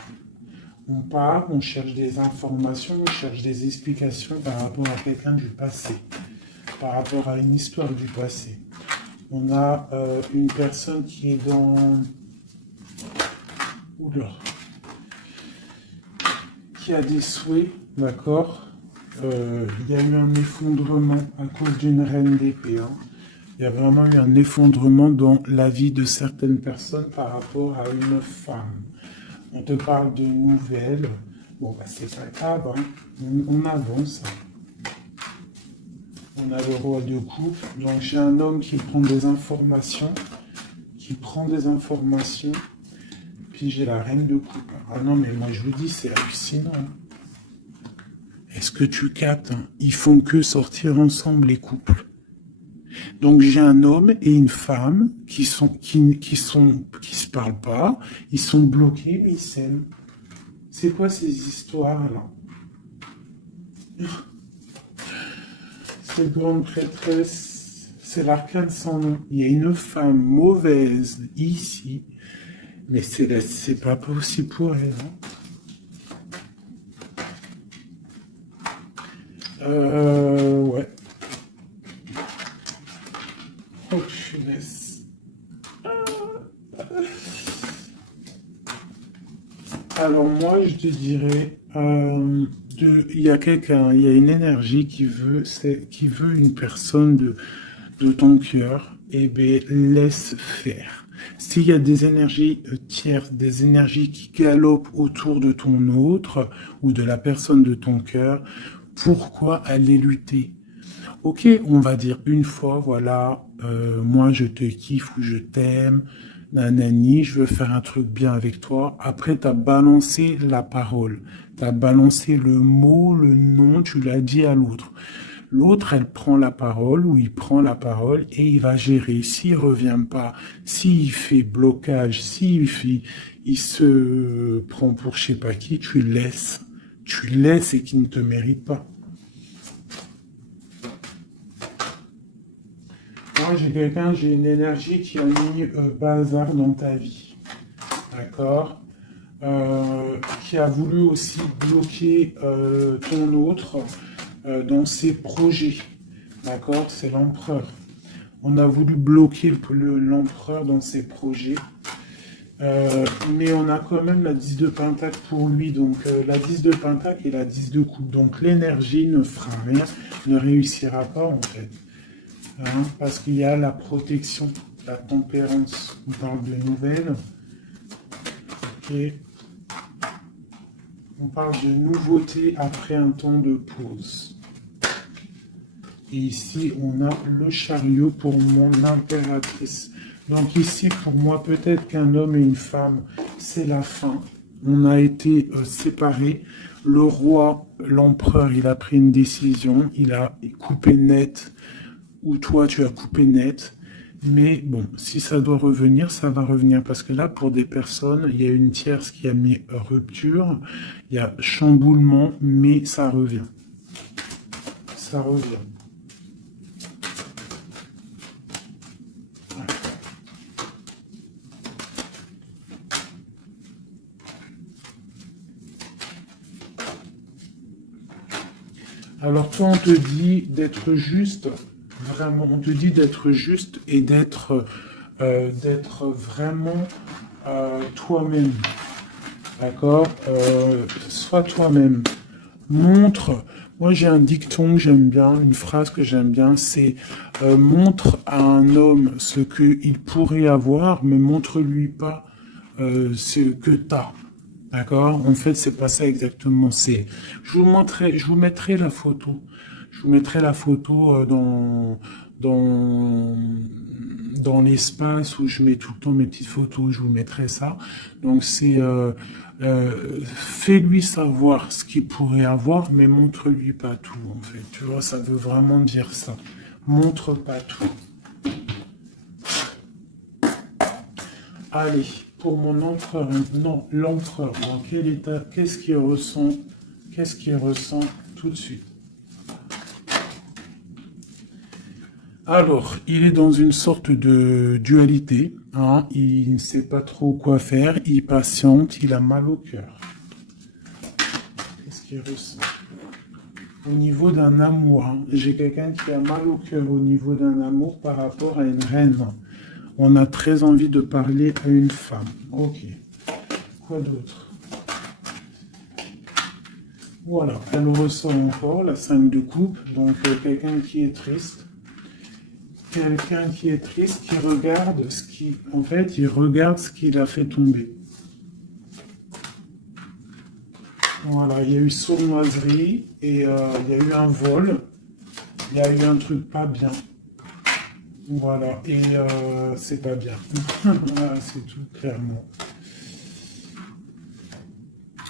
On part, on cherche des informations, on cherche des explications par rapport à quelqu'un du passé, par rapport à une histoire du passé. On a une personne qui est dans... Oula. Qui a des souhaits, d'accord. Il y a eu un effondrement à cause d'une reine d'épée, hein. Il y a vraiment eu un effondrement dans la vie de certaines personnes par rapport à une femme. On te parle de nouvelles. Bon, bah, c'est pas grave, hein. On avance. On a le roi de coupe. Donc, j'ai un homme qui prend des informations. Puis, j'ai la reine de coupe. Ah non, mais moi, je vous dis, c'est hallucinant, hein. Est-ce que tu captes, hein? Ils font que sortir ensemble, les couples. Donc j'ai un homme et une femme qui se parlent pas, ils sont bloqués, mais ils s'aiment. C'est quoi ces histoires-là? Cette grande prêtresse, c'est l'arcane sans nom. Il y a une femme mauvaise ici, mais c'est pas possible pour elle, hein. Ouais. Oh, punaise. Alors moi, je te dirais, il y a quelqu'un, il y a une énergie qui veut une personne de ton cœur. Eh bien, laisse faire. S'il y a des énergies tierces, des énergies qui galopent autour de ton autre ou de la personne de ton cœur, pourquoi aller lutter? Ok, on va dire une fois, voilà, moi je te kiffe ou je t'aime, nanani, je veux faire un truc bien avec toi. Après, tu as balancé la parole, tu as balancé le mot, le nom, tu l'as dit à l'autre. L'autre, elle prend la parole ou il prend la parole et il va gérer. S'il revient pas, s'il fait blocage, il se prend pour je sais pas qui, tu laisses. Tu laisses et qu'il ne te mérite pas. Moi, j'ai une énergie qui a mis bazar dans ta vie. D'accord. Qui a voulu aussi bloquer ton autre dans ses projets. D'accord. C'est l'empereur. On a voulu bloquer l'empereur dans ses projets. Mais on a quand même la 10 de pentacle pour lui. Donc la 10 de pentacle et la 10 de coupe. Donc l'énergie ne fera rien, ne réussira pas en fait. Hein, parce qu'il y a la protection, la tempérance. On parle de nouvelles. Ok. On parle de nouveauté après un temps de pause. Et ici, on a le chariot pour mon impératrice. Donc ici, pour moi, peut-être qu'un homme et une femme, c'est la fin. On a été séparés. Le roi, l'empereur, il a pris une décision. Il a coupé net. Ou toi, tu as coupé net. Mais bon, si ça doit revenir, ça va revenir. Parce que là, pour des personnes, il y a une tierce qui a mis rupture. Il y a chamboulement, mais ça revient. Ça revient. Alors toi, on te dit d'être juste, vraiment, on te dit d'être juste et d'être d'être vraiment toi-même. D'accord? Sois toi-même. Montre. Moi, j'ai un dicton que j'aime bien, une phrase que j'aime bien, c'est montre à un homme ce qu'il pourrait avoir, mais montre-lui pas ce que t'as. D'accord? En fait, c'est pas ça exactement. Je vous mettrai la photo. Je vous mettrai la photo dans, dans l'espace où je mets tout le temps mes petites photos. Je vous mettrai ça. Donc, fais-lui savoir ce qu'il pourrait avoir, mais montre-lui pas tout, en fait. Tu vois, ça veut vraiment dire ça. Montre pas tout. Allez, pour mon empereur, non, l'empereur, dans quel état, qu'est-ce qu'il ressent tout de suite? Alors, il est dans une sorte de dualité, hein, il ne sait pas trop quoi faire, il patiente, il a mal au cœur. Qu'est-ce qu'il ressent? Au niveau d'un amour, hein, j'ai quelqu'un qui a mal au cœur au niveau d'un amour par rapport à une reine. On a très envie de parler à une femme. Ok. Quoi d'autre? Voilà, elle ressort encore la 5 de coupe. Donc quelqu'un qui est triste. Quelqu'un qui est triste, qui regarde ce qui... En fait, il regarde ce qu'il a fait tomber. Voilà, il y a eu sournoiserie et il y a eu un vol. Il y a eu un truc pas bien. Voilà, et c'est pas bien. Voilà, c'est tout, clairement.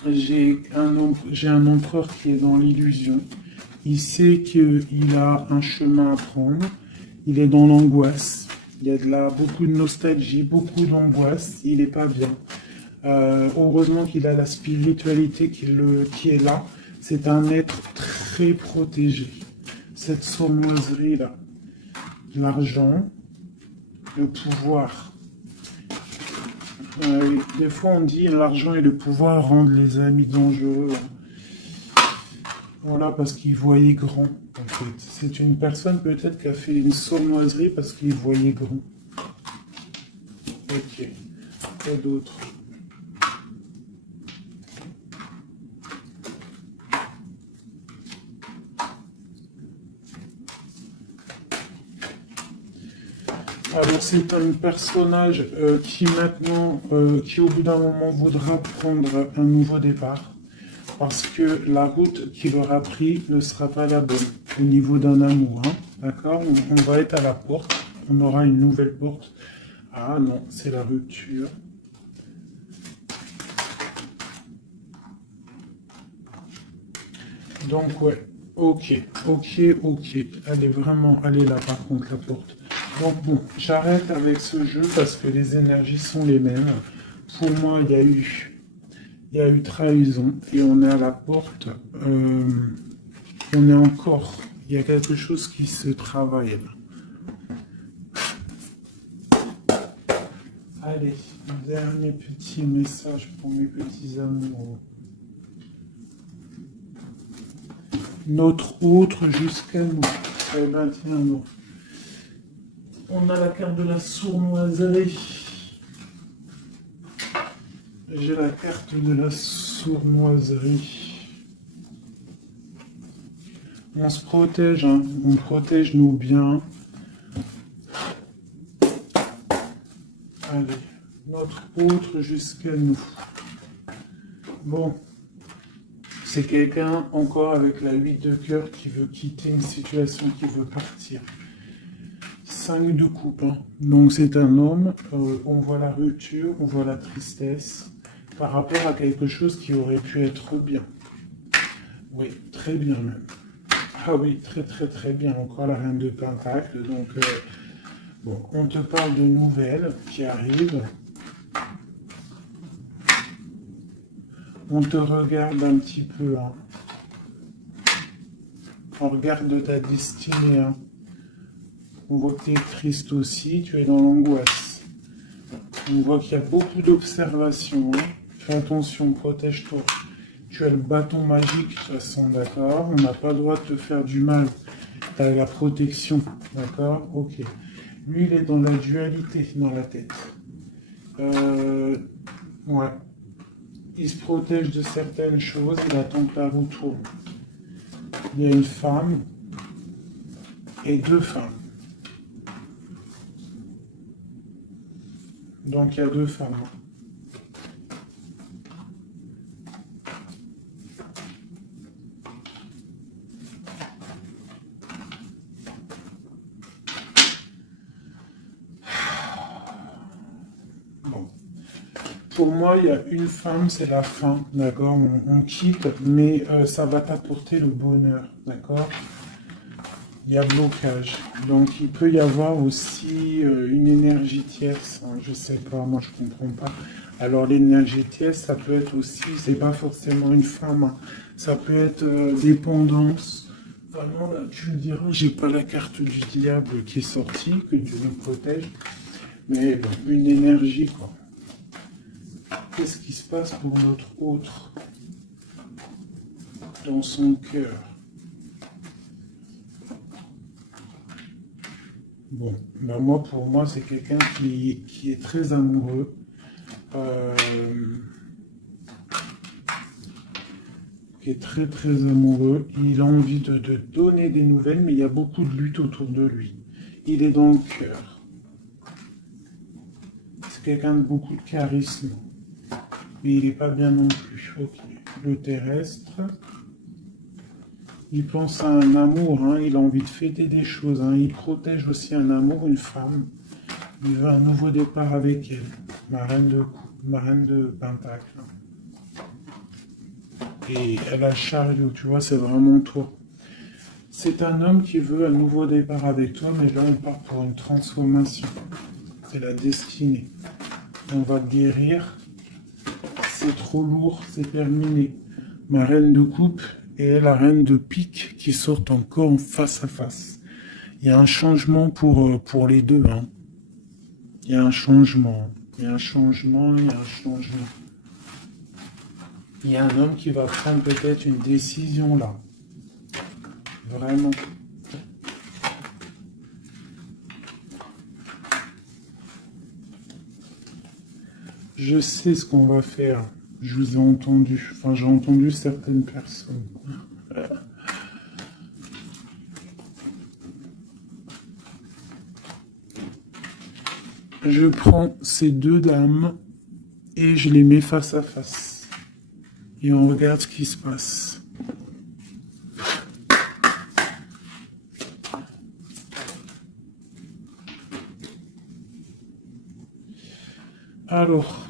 J'ai un empereur qui est dans l'illusion. Il sait qu'il a un chemin à prendre. Il est dans l'angoisse. Il y a beaucoup de nostalgie, beaucoup d'angoisse. Il n'est pas bien. Heureusement qu'il a la spiritualité qui est là. C'est un être très protégé. Cette sournoiserie-là. L'argent, le pouvoir. Des fois, on dit l'argent et le pouvoir rendent les amis dangereux. Voilà, parce qu'il voyait grand, en fait. C'est une personne peut-être qui a fait une sournoiserie parce qu'il voyait grand. Ok. Quoi d'autre? Alors c'est un personnage qui maintenant, qui au bout d'un moment voudra prendre un nouveau départ. Parce que la route qu'il aura pris ne sera pas la bonne au niveau d'un amour. Hein. D'accord? On va être à la porte. On aura une nouvelle porte. Ah non, c'est la rupture. Donc ouais, ok. Elle est vraiment, elle est là par contre la porte. Donc bon, j'arrête avec ce jeu parce que les énergies sont les mêmes. Pour moi, il y a eu trahison et on est à la porte. On est encore. Il y a quelque chose qui se travaille là. Allez, un dernier petit message pour mes petits amours. Notre autre jusqu'à nous. Eh ben tiens, non. On a la carte de la sournoiserie. J'ai la carte de la sournoiserie. On se protège, hein. On protège nos biens. Allez, notre autre jusqu'à nous. Bon, c'est quelqu'un encore avec la 8 de cœur qui veut quitter une situation, qui veut partir. 5 de coupe, hein. Donc c'est un homme, on voit la rupture, on voit la tristesse par rapport à quelque chose qui aurait pu être bien. Oui, très bien même. Ah oui, très bien. Encore la reine de Pentacle. Donc, bon, on te parle de nouvelles qui arrivent. On te regarde un petit peu. Hein. On regarde ta destinée. Hein. On voit que tu es triste aussi. Tu es dans l'angoisse. On voit qu'il y a beaucoup d'observations. Hein. Fais attention, protège-toi. Tu as le bâton magique, de toute façon, d'accord? On n'a pas le droit de te faire du mal. Tu as la protection, d'accord? Ok. Lui, il est dans la dualité dans la tête. Ouais. Il se protège de certaines choses, il attend que la roue tourne. Il y a une femme et deux femmes. Donc il y a deux femmes. Bon. Pour moi, il y a une femme, c'est la fin, d'accord, on quitte, mais ça va t'apporter le bonheur, d'accord. Il y a blocage. Donc il peut y avoir aussi une énergie tierce, hein, je sais pas, moi je comprends pas. Alors l'énergie tierce, ça peut être aussi, c'est pas forcément une femme, hein, ça peut être dépendance. Vraiment, là, tu me diras, j'ai pas la carte du diable qui est sortie, que Dieu nous protège, mais bon, une énergie, quoi. Qu'est-ce qui se passe pour notre autre dans son cœur? Bon, ben moi, pour moi, c'est quelqu'un qui est très amoureux. Qui est très très amoureux. Il a envie de donner des nouvelles, mais il y a beaucoup de lutte autour de lui. Il est dans le cœur. C'est quelqu'un de beaucoup de charisme. Mais il n'est pas bien non plus. Ok. Le terrestre. Il pense à un amour, hein. Il a envie de fêter des choses. Hein. Il protège aussi un amour, une femme. Il veut un nouveau départ avec elle. Ma reine de Pentacle. Et elle a le chariot, tu vois, c'est vraiment toi. C'est un homme qui veut un nouveau départ avec toi, mais là on part pour une transformation. C'est la destinée. On va guérir. C'est trop lourd, c'est terminé. Ma reine de coupe et la reine de pique qui sortent encore face à face. Il y a un changement pour les deux. Hein. Il y a un changement. Il y a un changement, il y a un changement. Il y a un homme qui va prendre peut-être une décision là. Vraiment. Je sais ce qu'on va faire. Je vous ai entendu. Enfin, j'ai entendu certaines personnes. Je prends ces deux dames et je les mets face à face. Et on regarde ce qui se passe. Alors,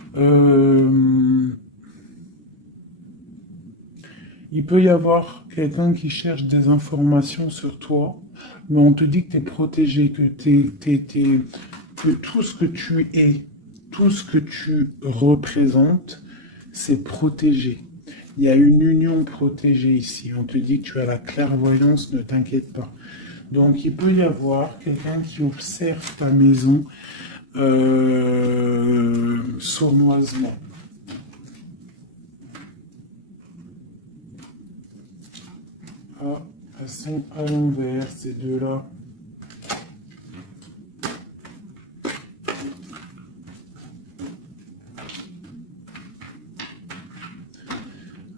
il peut y avoir quelqu'un qui cherche des informations sur toi, mais on te dit que tu es protégé, que tout ce que tu es, tout ce que tu représentes, c'est protégé. Il y a une union protégée ici. On te dit que tu as la clairvoyance, ne t'inquiète pas. Donc, il peut y avoir quelqu'un qui observe ta maison sournoisement. Ah, elles sont à l'envers, ces deux-là.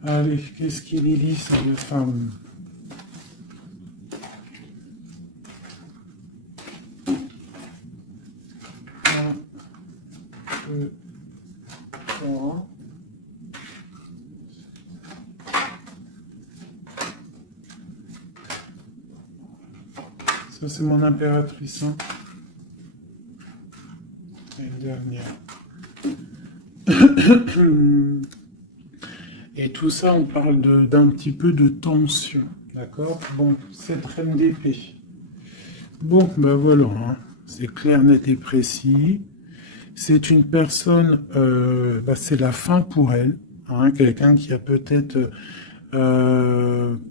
Allez, qu'est-ce qu'il est dit, ces deux femmes? Un, deux, trois. Ça, c'est mon impératrice. Hein. Et une dernière. Et tout ça, on parle d'un petit peu de tension. D'accord? Bon, cette reine d'épée. Bon, ben voilà. Hein. C'est clair, net et précis. C'est une personne, c'est la fin pour elle. Hein, quelqu'un qui a peut-être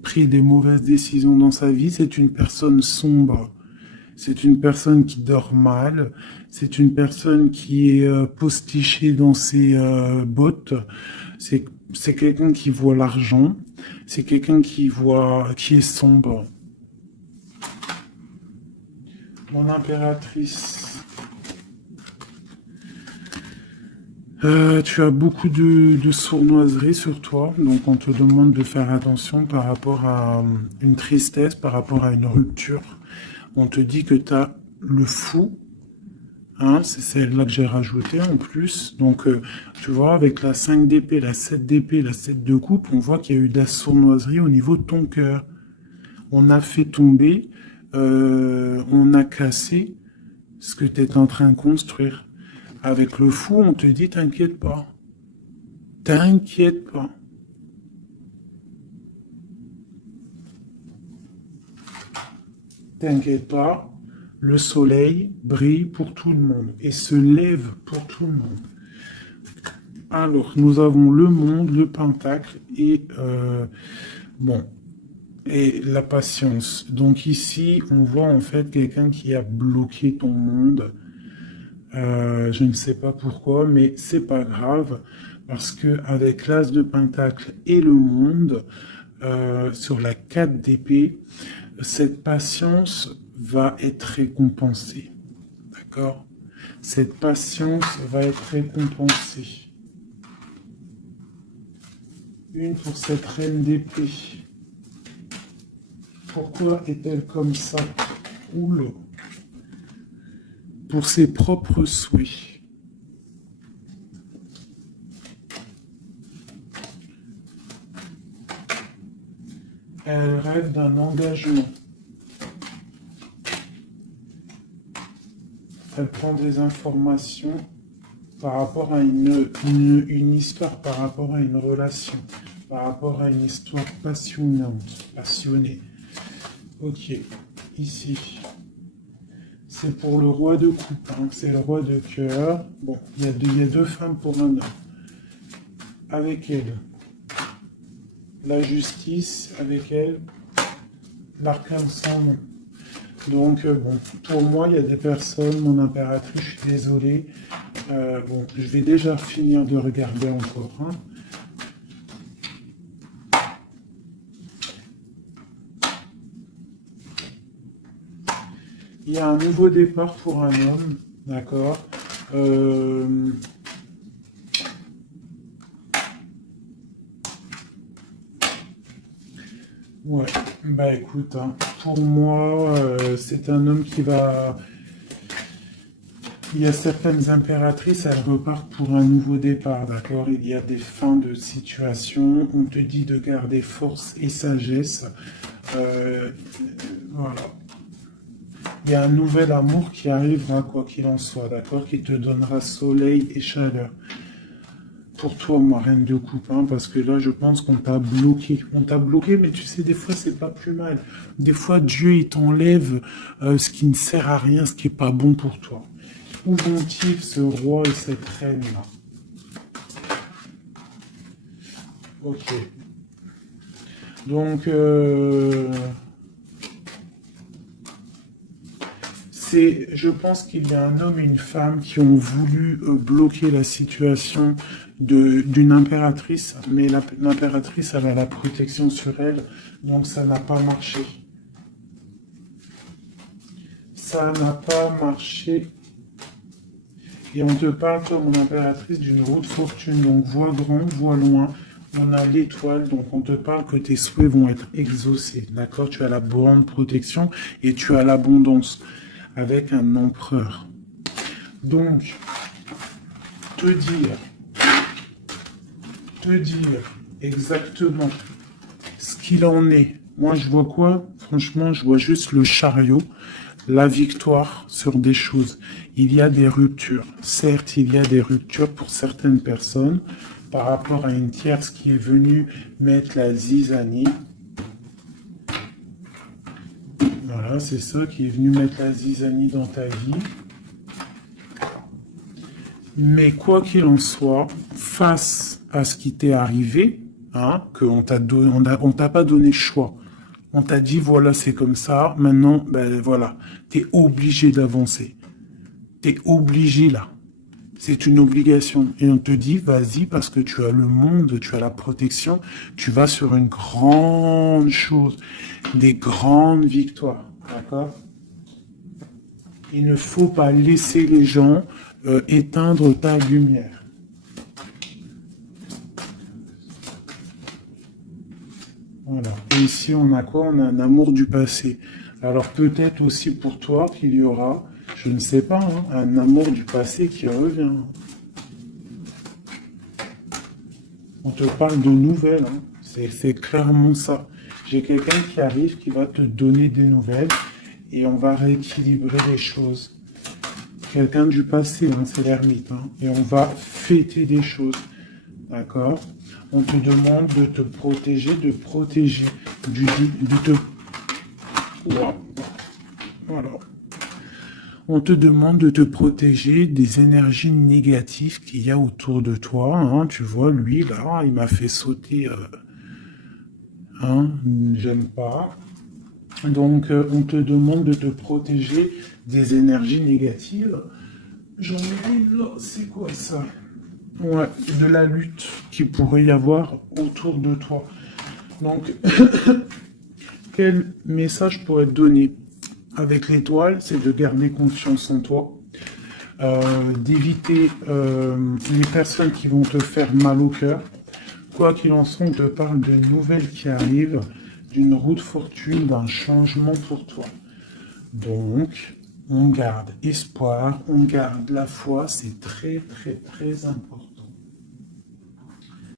pris des mauvaises décisions dans sa vie. C'est une personne sombre. C'est une personne qui dort mal. C'est une personne qui est postichée dans ses bottes. C'est quelqu'un qui voit l'argent. C'est quelqu'un qui est sombre. Mon impératrice, tu as beaucoup de sournoiserie sur toi, donc on te demande de faire attention par rapport à une tristesse, par rapport à une rupture. On te dit que tu as le fou, hein, c'est celle-là que j'ai rajoutée en plus. Donc, tu vois, avec la 5 d'épée, la 7 d'épée, la 7 de coupe, on voit qu'il y a eu de la sournoiserie au niveau de ton cœur. On a fait tomber, on a cassé ce que tu es en train de construire. Avec le fou, on te dit, t'inquiète pas. T'inquiète pas. T'inquiète pas. Le soleil brille pour tout le monde et se lève pour tout le monde. Alors, nous avons le monde, le pentacle et bon, et la patience. Donc ici, on voit en fait quelqu'un qui a bloqué ton monde. Je ne sais pas pourquoi, mais c'est pas grave parce que avec l'as de pentacle et le monde sur la 4 d'épée, cette patience va être récompensée. D'accord? Cette patience va être récompensée. Une pour cette reine d'épée. Pourquoi est-elle comme ça? Oula. Pour ses propres souhaits. Elle rêve d'un engagement. Elle prend des informations par rapport à une histoire, par rapport à une relation, par rapport à une histoire passionnée. Ok, ici. C'est pour le roi de coupe, hein. C'est le roi de cœur. Bon, il y a deux femmes pour un homme. Avec elle, la justice, avec elle, l'arcane sans nom. Donc, bon, pour moi, il y a des personnes, mon impératrice, je suis désolé. Bon, je vais déjà finir de regarder encore. Hein. Il y a un nouveau départ pour un homme, d'accord. Ouais, bah écoute, hein, pour moi, c'est un homme qui va... Il y a certaines impératrices, elles repartent pour un nouveau départ, d'accord? Il y a des fins de situation, on te dit de garder force et sagesse. Voilà. Il y a un nouvel amour qui arrivera, quoi qu'il en soit, d'accord? Qui te donnera soleil et chaleur. Pour toi, ma reine de coupe, hein, parce que là, je pense qu'on t'a bloqué. On t'a bloqué, mais tu sais, des fois, c'est pas plus mal. Des fois, Dieu, il t'enlève ce qui ne sert à rien, ce qui est pas bon pour toi. Où vont-ils, ce roi et cette reine-là? Ok. Donc, je pense qu'il y a un homme et une femme qui ont voulu bloquer la situation d'une impératrice, mais l'impératrice, elle a la protection sur elle, donc ça n'a pas marché. Ça n'a pas marché. Et on te parle comme une impératrice d'une roue de fortune, donc vois grand, vois loin. On a l'étoile, donc on te parle que tes souhaits vont être exaucés, d'accord? Tu as la bonne protection et tu as l'abondance avec un empereur. Donc, te dire exactement ce qu'il en est. Moi, je vois quoi? Franchement, je vois juste le chariot, la victoire sur des choses. Il y a des ruptures. Certes, il y a des ruptures pour certaines personnes par rapport à une tierce qui est venue mettre la zizanie. Voilà, c'est ça qui est venu mettre la zizanie dans ta vie. Mais quoi qu'il en soit, face à ce qui t'est arrivé, hein, qu'on t'a pas donné choix. On t'a dit, voilà, c'est comme ça. Maintenant, ben voilà, t'es obligé d'avancer. T'es obligé là. C'est une obligation. Et on te dit, vas-y, parce que tu as le monde, tu as la protection, tu vas sur une grande chose, des grandes victoires. D'accord? Il ne faut pas laisser les gens éteindre ta lumière. Voilà. Et ici, on a quoi? On a un amour du passé. Alors peut-être aussi pour toi qu'il y aura, je ne sais pas, hein, un amour du passé qui revient. On te parle de nouvelles, hein. C'est clairement ça. J'ai quelqu'un qui arrive, qui va te donner des nouvelles et on va rééquilibrer les choses. Quelqu'un du passé, hein, c'est l'ermite, hein, et on va fêter des choses. D'accord? On te demande de te protéger, de te... Wow. Voilà. On te demande de te protéger des énergies négatives qu'il y a autour de toi. Hein. Tu vois, lui, là, il m'a fait sauter. Hein, j'aime pas. Donc, on te demande de te protéger des énergies négatives. J'en ai une là, c'est quoi ça? Ouais, de la lutte qu'il pourrait y avoir autour de toi. Donc, quel message pourrait être donné avec l'étoile? C'est de garder confiance en toi, d'éviter les personnes qui vont te faire mal au cœur. Quoi qu'il en soit, on te parle de nouvelles qui arrivent, d'une roue de fortune, d'un changement pour toi. Donc, on garde espoir, on garde la foi, c'est très très très important.